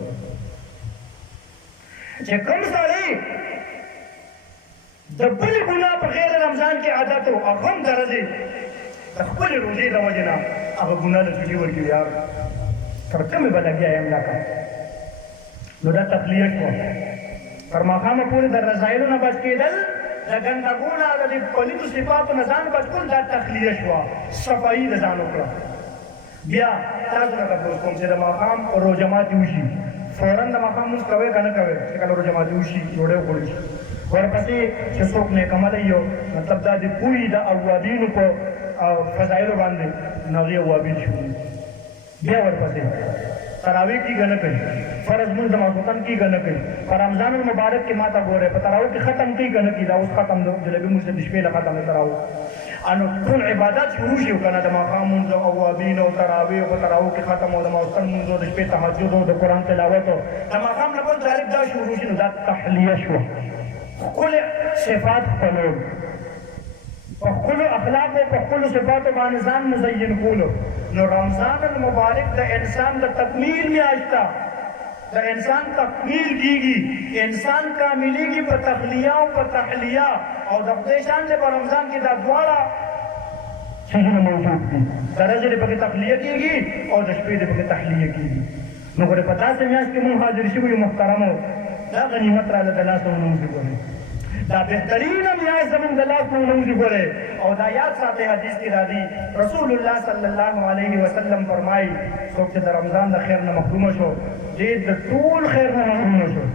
چې کوم سړی د بلې ګناه په غیر رمضان کې عادت و هغه هم درجې د خپلې روژې د وجې نه هغه ګناه له چټي ورکوي یار تر کومې به لګیا یم لکه نو دا تخلیه شوه تر ماښامه پورې د رضایلو نه بچ کېدل د ګندګو نه د دې پلیتو صفاتو نه ځان بچ کول دا تخلیه شوه صفایي د ځان وکړه بیا تاسو نه تپوس کوم چې د ماښام روژه ماتې وشي فوراً د ماښام لمونځ کوئ که نه کوئ چې کله روژه ماتې وشي ډوډۍ وخوړل شي ورپسې چې څوک نیکعمله یو مطلب دا د پوهې د اوابینو په فضایلو باندې نو هغې اوابین شو بیا ورپسې تراویح کېږي نه کوي فرض لمونځ د ماخوستن کېږي نه کوي په رمضان المبارک کې ماته ګورئ په تراویح کې ختم کېږي نه کېږي دا اوس ختم د جلبي مونځ د شپې له ختم د تراویح انو ټول عبادت شروع شي که نه د ماښام مونځ او اوابین او تراویح په تراویح کې ختم او د ماخوستن مونځ او د شپې تهجد او د قرآن تلاوت او د ماښام نه بل ډایرکټ دا شروع شي نو دا تحلیه شوه ښکلې صفات خپلول په خپلو اخلاقو په خپلو صفاتو باندې ځان مزین کولو نو رمضان المبارک د انسان د تکمیل میاشت ده د انسان تکمیل کېږي انسان کاملیږي په تخلیه او په تحلیه او د خدای شان دی په رمضان کې دا دواړه څیزونه موجود دي د ورځې دې پکې تخلیه کېږي او د شپې دې پکې تحلیه کېږي نو ګورې په داسې میاشت کې مونږ حاضر شوي یو محترمو دا غنیمت راله د لاسه ونوځي ګورې دا بهترینه میاشت زموږ د لاسه ونوځي ګورې او دا یاد ساتئ حدیث کې راځي رسول الله صلی الله علیه وسلم فرمایي څوک چې د رمضان د خیر نه محرومه شو دې د ټول خیر نه محرومه شو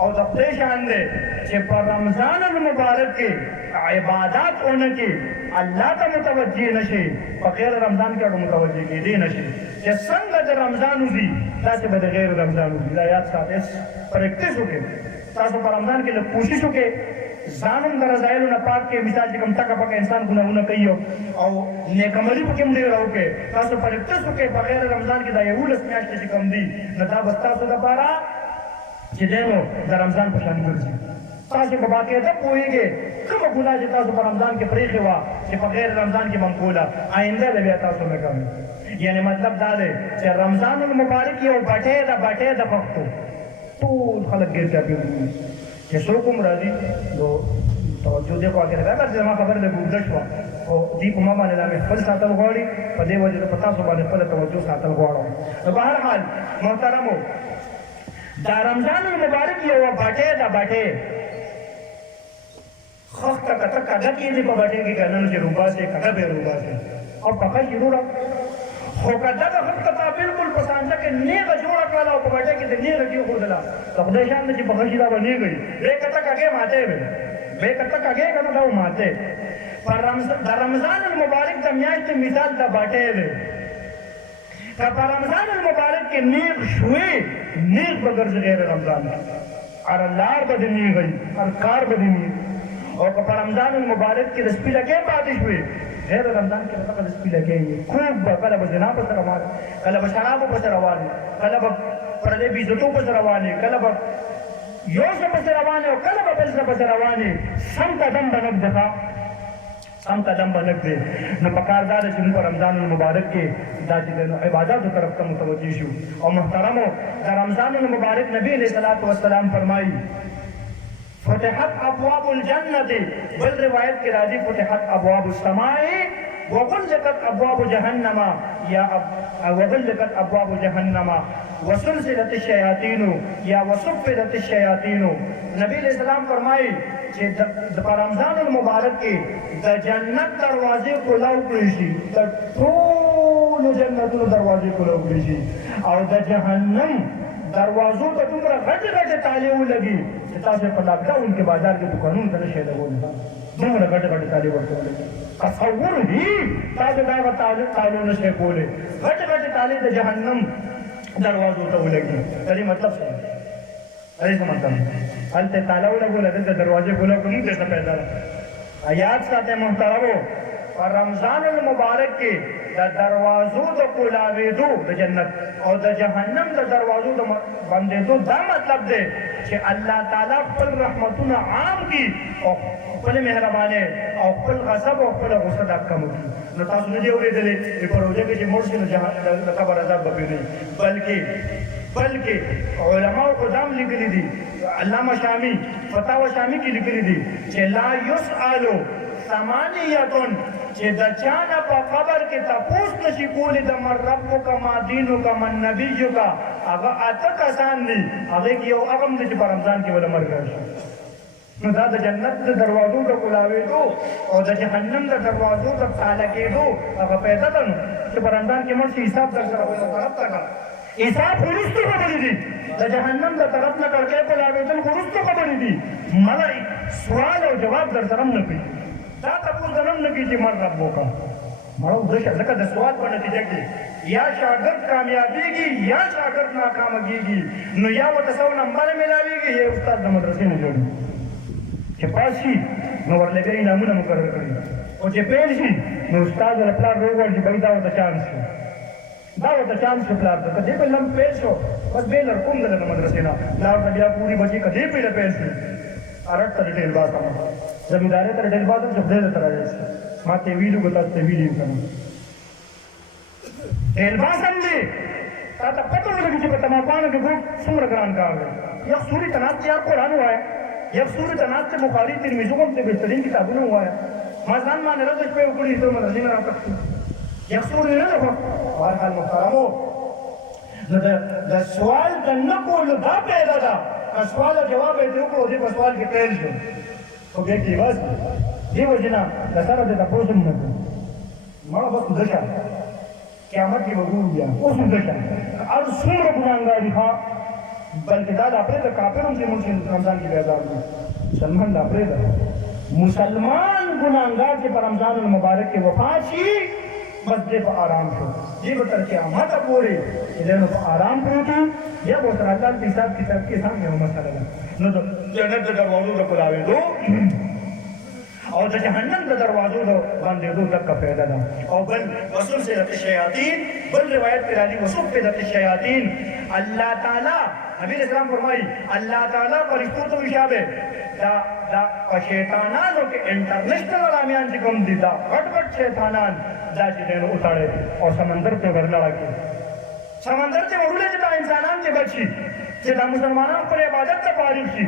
او د خدای شان دی چې په رمضان المبارک کې عبادات ونه کې الله ته متوجه نشي په غیر رمضان کې متوجه کېدی نشي چې څنګه د رمضان وځي داسې به د غیر رمضان وځي دا یاد ساتئ پریکټس وکړئ تاسو په رمضان کې لږ کوشش وکړئ ځان هم د رضایلو نه پاک کړئ مثال چې کوم ټکه پکه انسان ګناهونه کوي او نیکعملي پکې هم ډېره وکړئ تاسو پریکټس وکړئ په غیر رمضان کې دا 11 میاشتې چې کوم دي نو دا به ستاسو دپاره چې دی نو د رمضان په شان ګرځي تاسو په باقاعده پوهېږئ کومه ګناه چې تاسو په رمضان کې پرېښې وه چې په غیر رمضان کې به هم کوله آینده به بیا تاسو نه کوئ یعنی مطلب دا دی چې رمضان المبارک یو بټې د پښتو ټول خلک ګیر چاپېږي چې څوک هم راځي نو توجه دې خوا کې راځه چې زما خبره لږ اوږده شوه او دې په ما باندې دا مې خپل ساتل غواړي په دې وجه په تاسو باندې خپله توجه ساتل غواړم نو په هر حال محترمو دا رمضان المبارک یوه بټې ده بټې خخته کته کږه کېږي په بټې کې که نه نو چې روباسې کږه به یې روباسې او پخه شي وروړه خو که دغه خخته بلکل په سانچه کې نیغه جوړه کړله او په بټې کې د نیغه کېښودله د خدای شان ده چې پخه شي دا به نیغه وي بې کته کږې ماتې وې بې کته کږې که نه دا به ماتې د رمضان المبارک د میاشتې مثال د بټې دی که په رمضان المبارک کې نیغ شوې نیغ به ګرځي غیر رمضان هر لار به دې نیغ وي هر کار به دې نیغ او که په رمضان المبارک کې د سپي لکۍ پاتې شوې غیر رمضان کې دغه د سپي لکۍ وي خوب به کله به زنا پسې روان کله به شرابو پسې روان کله به پردۍ بېعزتو پسې روان کله به یو څه پسې روان او کله به بل څه پسې روان سم قدم به نږدې ښه سم قدم به نږدې نو پکار دا ده چې موږ په رمضان المبارک کې دا چې د عباداتو طرف ته متوجه شو او محترمو د رمضان المبارک نبی علیه الصلاة والسلام فرمایي فتحت ابواب الجنة بل روایت کی راضی فتحت ابواب السماء وغلقت ابواب جهنم وغلقت ابواب جهنم وسلسلت الشیاطین یا وصفدت الشیاطین نبی علیہ السلام فرمائی کہ رمضان المبارک کې د جنت دروازې کلاو کړی شي د ټولو جنتونو دروازې کلاو کړی شي او د جهنم دروازو ته دومره غټې غټې تالې ولګي چې تاسو په لاکډاون کې بازار کې دکانونو ته نشئ لګولی دومره غټې غټې تالې ورته ولګي تصور هي تاسو دغه تالو نشئ کولی غټې غټې تالې د جهنم دروازو ته ولګي د دې مطلب څه دی څه مطلب هلته تاله ولګوله دلته دروازې کولاو کړو موږ ته پیدا ده یاد ساتئ محترمو په رمضان المبارک کې د دروازو د کولاوېدو د جنت او د جهنم د دروازو د بندېدو دا مطلب دی چې الله تعالی خپل رحمتونه عام کړي او خپل مهربانۍ او خپل غضب او خپل غصه دا کم کړي نو تاسو نه دي اورېدلې په روژه کې چې مړ شي نو د قبر عذاب به پرې نه بلکې علماء قدام لیکلي دي علامه شامی فتاوی شامی کې لیکلي دي چې لا یسألو ثمانیتون چې د چا نه په قبر کې تپوس نشي کولی د من ربک ما دینک من نبیک هغه اته کسان دي هغې کې یو هغه هم دی چې په رمضان کې به د مرګ راشي نو دا د جنت د دروازو د کولاوېدو او د جهنم د دروازو د تاله کېدو هغه پیدا ده نو چې په رمضان کې مړ شي حساب در سره طرف ته کړه حساب وروستو خبرې دي د جهنم د طرف نه کړکۍ کولاوېدل وروستو خبرې دي مړی سوال او جواب در سره هم نه کوي دا تپوس د نم نه کوي چې مړ رب وکړه مړه وځه ځکه د سوال په نتیجه کې یا شاګرد کامیابېږي یا شاګرد ناکامه کېږي نو یا ورته 100 نمبر میلاوېږي یا استاد د مدرسې نه جوړي چې پاس شي نو ورله بیا انعامونه مقرر کړي او چې فیل شي نو استاد له پلار وغواړي چې بهي دا ورته چانس شي دا ورته چانس شي پلار ته که دې په لم فیل شو بس بې لړکوم ده د مدرسې نه پلار ته بیا پورې بچي که دې پهله فیل شي ارټ ته ډېل باز هم زمیندارۍ ته ډېل باز هم چې خدای ته راځي ما ته ویلو که تاسو ته ویلي یم که نه ډېل باز هم دی تا ته پته ولګي چې په تماکانو کې ګوټ څومره ګران کار دی یک سوري ته ناست یا قرآن ووایه یک سوري ته ناست بخاري ترمذي هم ته بهترین کتابونه ووایه ما ځان باندې ورځ شپې وکړي ته مدرسې نه راوتښتي یک سوري نه ده خو بهرحال محترمو نو د سوال د نه کولو دا پیدا ده که سوال او جواب یې ترې وکړو دې په سوال کې پیل شو خو بیا کې یوازې دې وجې نه د سره دې تپوس هم نه کوي مړه بس وده شه قیامت کې به ګورو بیا اوس وده شه هر څومره ګناهګار دي ښه بلکې دا د پرېږده کافر هم چې موږ رمضان کې بیازار دي مسلمان دا پرېږده مسلمان ګناهګار چې په رمضان المبارک کې وفات شي بس دې په آرام شو دې به تر قیامته پورې چې دی نو په آرام پروت وي یا به ورسره الله په حساب کتاب کې هم یوه مسله ده نو د جنت د دروازو د کولاوېدو او د جهنم د دروازو د باندې تک پیدا ده او بل وصول سے الشیاطین بل روایت کې راځي وصول په الشیاطین الله تعالی نبی اسلام فرمایي الله تعالی فرشتو ته اشاره دا شیطانانو کې انټرنیشنل رامیان چې کوم دي دا غټ شیطانان دا چې دین اوتاړي او سمندر ته ورلا راکې سمندر ته ورولې چې دا انسانان کې بچي چې دا مسلمانان پر عبادت ته فارغ شي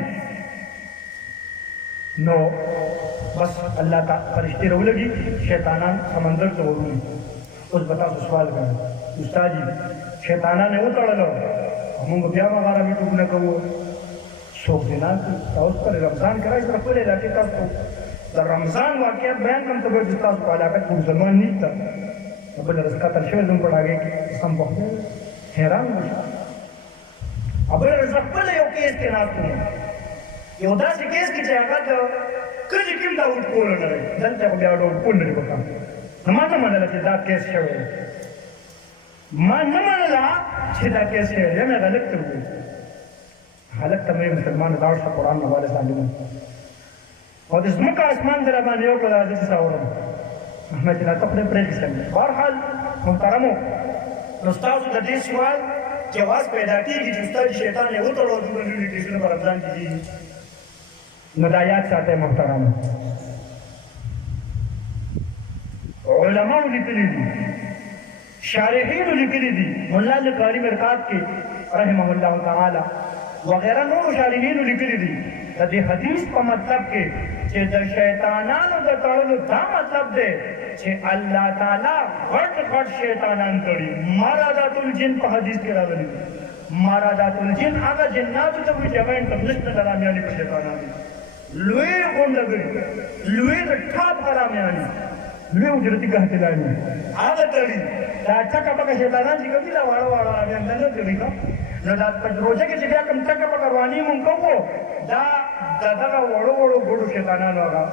نو بس الله تعالی فرشتي راولږي شیطانان سمندر ته ورولي اوس بتا سوال کوي استاد جی شیطانان یې وتړلو موږ بیا مغاره میټو نه کوو څوک دی نه تاسو پر رمضان کرای تر خپل علاقې تاسو د رمضان واقعیت بیان کوم ته به تاسو په علاقه کې مسلمان نه تا بل رزق تل شوی زم پړاګه کې سم په حیران وشو ابل رزق خپل یو کیس کې راځي یو داسې کیس کې چې هغه د کله کوم دا وټ کول نه لري دلته بیا ډول کول نه وکړه نو ما ته منل چې دا کیس شوی ما نه منل چې دا کیس شوی نه غلط کړو حالت تمہیں مسلمان دار سے قرآن نوالے تعلیم اور اس مکہ آسمان ذرا بانیوں کو لازم سے ساورم میں چلا تو اپنے پریج سن بہرحال محترمو استاد د دې سوال جواز پیدا کیږي چې استاد شیطان یې وتړو د نړۍ کې څنګه پر رمضان کې مدایات ساته محترم علماء لیکلي دي شارحین لیکلي دي مولا القاری مرقات کې رحمه الله تعالی وغیرہ نور شارحین لیکلي دي د دې حدیث په مطلب کې چې د شیطانانو د تړلو دا مطلب دی چې الله تعالی غټ شیطانان تړي مارادات الجن په حدیث کې راغلي مارادات الجن هغه جنات ته وي چې هغه انټرنیشنل حرامیان په شیطانان لوی غونډګي لوی د ټاپ حرامیان لوی اجرتي قاتلان هغه تړي دا ټکا پکا شیطانان چې کوي دا واړه حرامیان نه تړي نو دا په روزه کې چې بیا کوم ټکا پکا رواني مونږ کوو دا دغه وړو ګډو شیطانانو هغه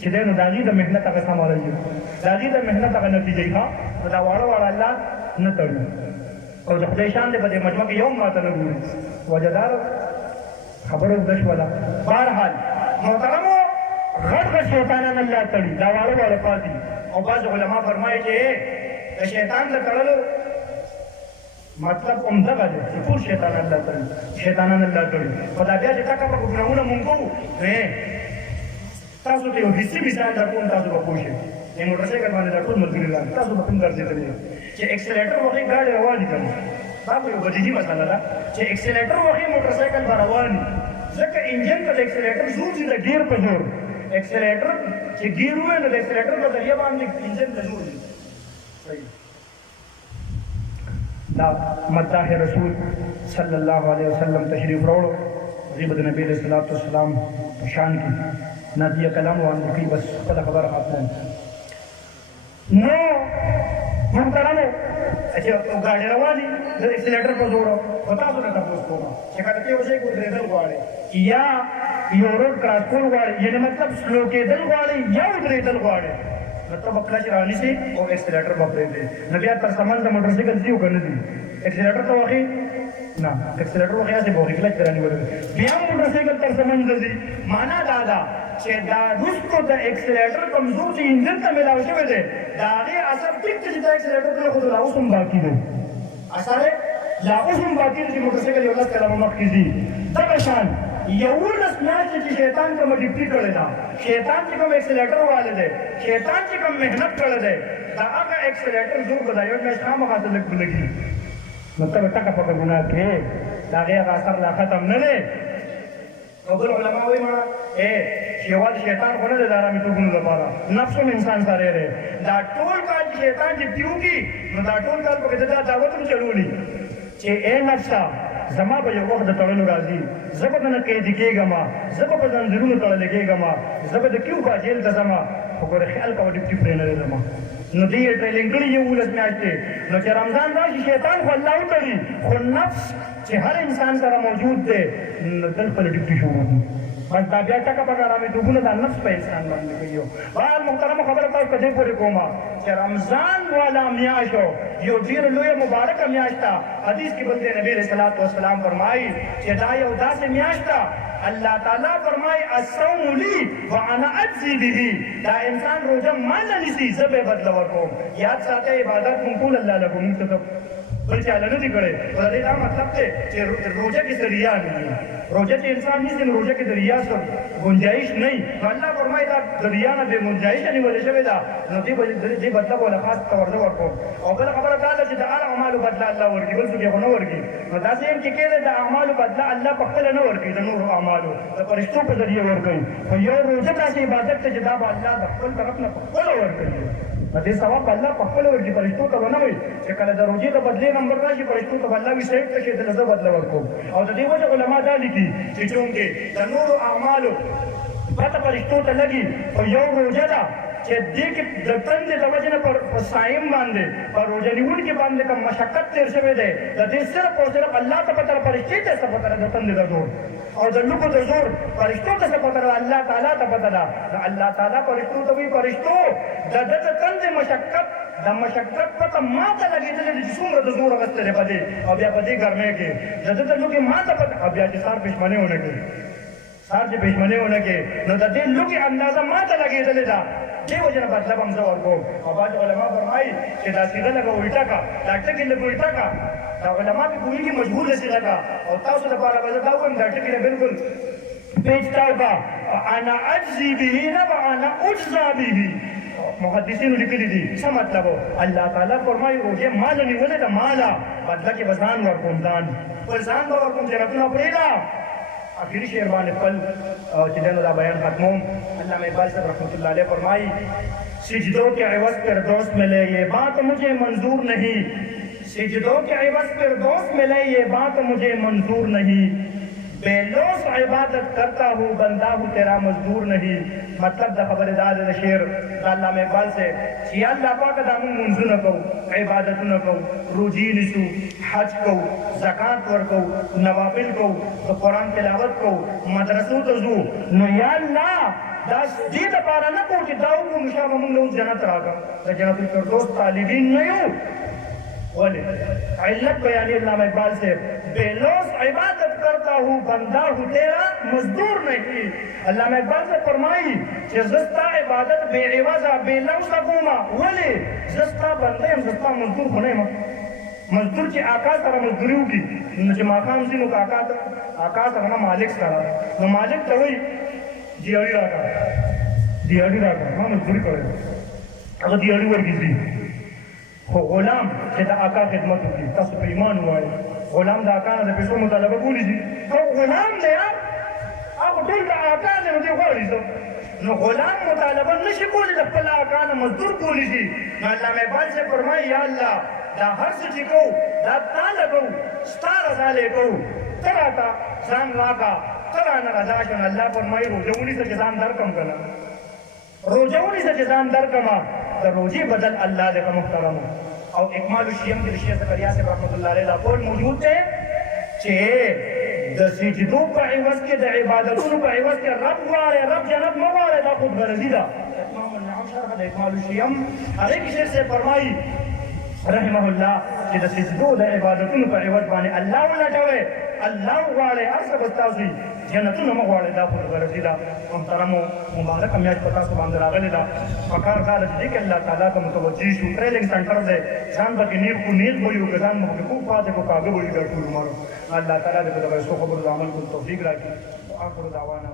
چې دنو داغي د مهنت هغه سمولای داغي د مهنت هغه نتیجه ښه دا وړو الله نه تړي او د خدای شان دې په دې مجمع کې یو ماته نه ګوري وجدار خبرو د شولا بهرحال محترمو غټ شیطانان الله تړي دا وړو پاتې او بعض علما فرمایي چې د شیطان د تړلو مطلب عمدہ ہے کہ پور شیطان اللہ تعالی شیطانان اللہ تعالی خدا بیا چې تاکا په ګناونه مونږ تاسو ته یو هیڅ مثال درکوم تاسو به پوه شئ د موټر سایکل باندې دا ټول ملګري لاندې تاسو به کوم ګرځېدلی چې اکسلیټر وهي ګاډي روانې کړي دا یو بدیهي مسله ده چې اکسلیټر وهي موټر سایکل به رواني ځکه انجن ته د اکسلیټر زور دي د ګیر په زور اکسلیټر چې ګیر ووایي نو د اکسلیټر په ذریعه باندې انجن ته زور دي صحیح دا مداح رسول صلی الله علیه وسلم تشریف راوړو غیبت نبی علیہ الصلوۃ والسلام په شان کې نادیه کلام وانه کی بس خپل خبر ختم نو محترمو چې ګاډي رواني د اکسلیټر په زور او تاسو نه تاسو کوم چې کله کې وځي کو درېدل غواړي یا یو روډ کراس کول غواړي یعنی مطلب سلو کېدل غواړي یا درېدل غواړي نو په کله چې رانی سي او اکسلیټر په پرې دي نو بیا تر سامان د موټر سایکل دیو کنه دي اکسلیټر ته واخی نه اکسلیټر واخی اسه به کله چې رانی ورته بیا موټر سایکل تر سامان دي معنا دا چې دا رسکو د اکسلیټر کمزور چې انجن ته ملاوي شوی دی دا غي اثر ټیک چې د اکسلیټر ته خود راوسم باقی دی اثر لا اوسم باقی دی موټر سایکل یو لاس کلمه مخ کی دي دا شان یولس میاشتې چې شیطان کوم ډیپټي کړی دا شیطان چې کوم اکسلیټر والے دی شیطان چې کوم مهنت کړی دی دا هغه اکسلیټر زور کو دا یو میاشت خامخا ته لګي نو ته ټکا پکا ګناه کې دا هغه اثر لا ختم نه دی او بل علماء وایي ما شیوال شیطان خو نه دی د ارامي توګونو لپاره نفس هم انسان سره دی دا ټول کال چې شیطان ډیپټي وکړي نو دا ټول کال پکې دا دعوت هم چلولي چې اے نفسه زما به یو وخت د تړلو راځي زه به نه قیدي کېږم زه به په زنځیرونو تړلی کېږم زه به د کیو کا جیل ته ځم خو ګوره خیال کوه ډیپټي پرې نه دی ځم نو دې یې ټریننګ کړي 11 میاشتې نو چې رمضان راشي شیطان خو الله وتړي خو نفس چې هر انسان سره موجود دی نو تل خپل ډیپټي شروع کړي بس دا بیا ټکه په ګرامې ډوبونه د نفس په انسان باندې کوي بهر محترمه خبره تاسو ته دې پورې کومه چې رمضان والا میاشت یو ډېر لویه مبارکه میاشت ده حدیث کې بلته نبی علیہ الصلوۃ والسلام فرمایي چې دا یو داسې میاشت ده اللہ تعالیٰ فرمائے الصوم لی وانا اجزی به دا انسان روزہ مانا نسی زب بدلا ورکوم یاد ساتے عبادت منقول اللہ لگو منتظر بل چاله نه دي کړی په دې دا مطلب دی چې روزه کې ذریعہ نه روزه چې انسان نشي نو روزه کې ذریعہ څه گنجائش نه الله فرمایي دا ذریعہ نه به گنجائش نه ولې شوی دا نو دې بدلا ولا خاص تور نه ورکوم او بل خبره دا ده چې د اعمال بدلا الله ورکړي بل څه نه ورکړي نو دا څنګه چې کېده د اعمال بدلا الله په خپل نه ورکړي د نور اعمالو د فرشتو په ذریعہ ورکړي خو یو روزه تاسو عبادت ته جدا الله د خپل طرف نه په خپل ورکړي دې ثواب الله په خپل ورکړي فرشتو ته ونه وي چې کله د روزې د بدلې نمبر راشي فرشتو ته الله وي سیټ ته چې د زړه بدل ورکوم او د دې وجه علما دا لیکي چې چونکې د نورو اعمالو پته فرشتو ته لګي او یو روزه ده چې دې کې د تندې د وجه نه پر صائم باندې پر روزه نیونکي باندې کوم مشقت تېر شوی دی د دې صرف او صرف الله ته پته فرشتې ته څه پته د تندې د زور او د لوګو د زور فرشتو ته څه پته الله تعالی ته پته ده الله تعالی فرشتو ته وی فرشتو د تندې مشقت د مشقت پته ما ته لګېدلې چې څومره د زور غستلې په دې او بیا په دې ګرمۍ کې د لوګي ما ته پته بیا چې سار پښمنۍ ونه کړي سار چې پښمنۍ ونه کړي نو د دې لوګي اندازه ما ته لګېدلې ده دې وجه نه مطلب هم زه ورکوم او بعض علما فرمایي چې دا سیغه لږه الټه کا دا ټکي لږه الټه کا دا علما په پوهېږي مجبور ده سیغه کا او تاسو لپاره به زه دا ووایم دا ټکي بالکل پیج تاو کا انا اجزي به نه وانا اجزا به محدثینو لیکلي دي څه مطلب الله تعالی فرمایي روزه مال نیولې ده مالا بدله کې به ځان ورکوم ځان پر ځان به ورکوم جنتونه پرېږده آخری شعر باندې خپل چې دنو دا بیان ختموم علامہ اقبال صاحب رحمۃ اللہ علیہ فرمائی سجدوں کے عوض فردوس ملے یہ بات مجھے منظور نہیں سجدوں کے عوض فردوس ملے یہ بات مجھے منظور نہیں بے لوث عبادت کرتا ہوں بندہ ہوں تیرا مزدور نہیں مطلب دا خبردار دا شعر علامہ اقبال سے چې الله پاک دا موږ منځونه کوو عبادتونه کوو روزي نیسو حج کوو زکات ورکوو نوافل کوو د قرآن تلاوت کوو مدرسو ته ځو نو یا الله دا دې دپاره نه کوو چې دا وکړو نو شابه موږ له اوس جنت راکړه د جنت الفردوس طالبین نه یو ولې علت بیانی علامہ اقبال سے بے لوث عبادت کرتا ہوں بندہ ہوں تیرا مزدور نہیں علامہ اقبال سے فرمائی کہ زستا عبادت بے عوضا بے لوث کوما ولې زستا بندے هم زستا مزدور ہونے ما مزدور چې آقا سره مزدوری وکړي نو چې ماښام شي نو آقا سره نه مالک سره نو مالک ته وایي دیاړي راکړه ما مزدوري کړې هغه دیاړي ورکړي خو غلام چې د آقا خدمت وکړي تاسو په ایمان ووایئ غلام د آقا نه د پیسو مطالبه کولی شي خو غلام دی هغه ټول د آقا دی نو دی غواړي نو غلام مطالبه نشي کولی د خپل آقا نه مزدور کولی شي نو علامه اقبال سے فرمایي یا الله دا هر څه چې کوو دا تا له کوو ستا رضا لی کوو ته راته ځان راکړه ته رانه رضا شه نو الله فرمایي روژه ونیسه چې ځان درکړم که نه روژه ونیسه چې ځان درکړمه د روزي بدل الله دې محترم او اکمال الشیم کې شیخ زکریا صاحب رحمۃ اللہ علیہ قول موجود ہے چې د سجدو په عوض کې د عبادتونو په عوض کې رب غواړي رب جنت مه غواړي دا خود غرضي ده اتمام النعم شرح د اکمال الشیم هغې کې شیخ صاحب فرمایي رحمه الله چې د سجدو د عبادتونو په عوض باندې الله ولټوي الله غواړي هر څه به ستاسو جنتونه مه غواړئ دا خود غرضي ده محترمو مبارکه میاشت په تاسو باندې راغلې ده پکار دا ده چې دې کې الله تعالی ته متوجه شو ټریننګ سنټر دی ځان پکې نیغ کو نیغ به یو که ځان مو پکې خوب پاتې کو کاږه به وي دا ټول عمر الله تعالی دې په دغه ښو خبرو د عمل کولو توفیق راکړي واخر دعوانا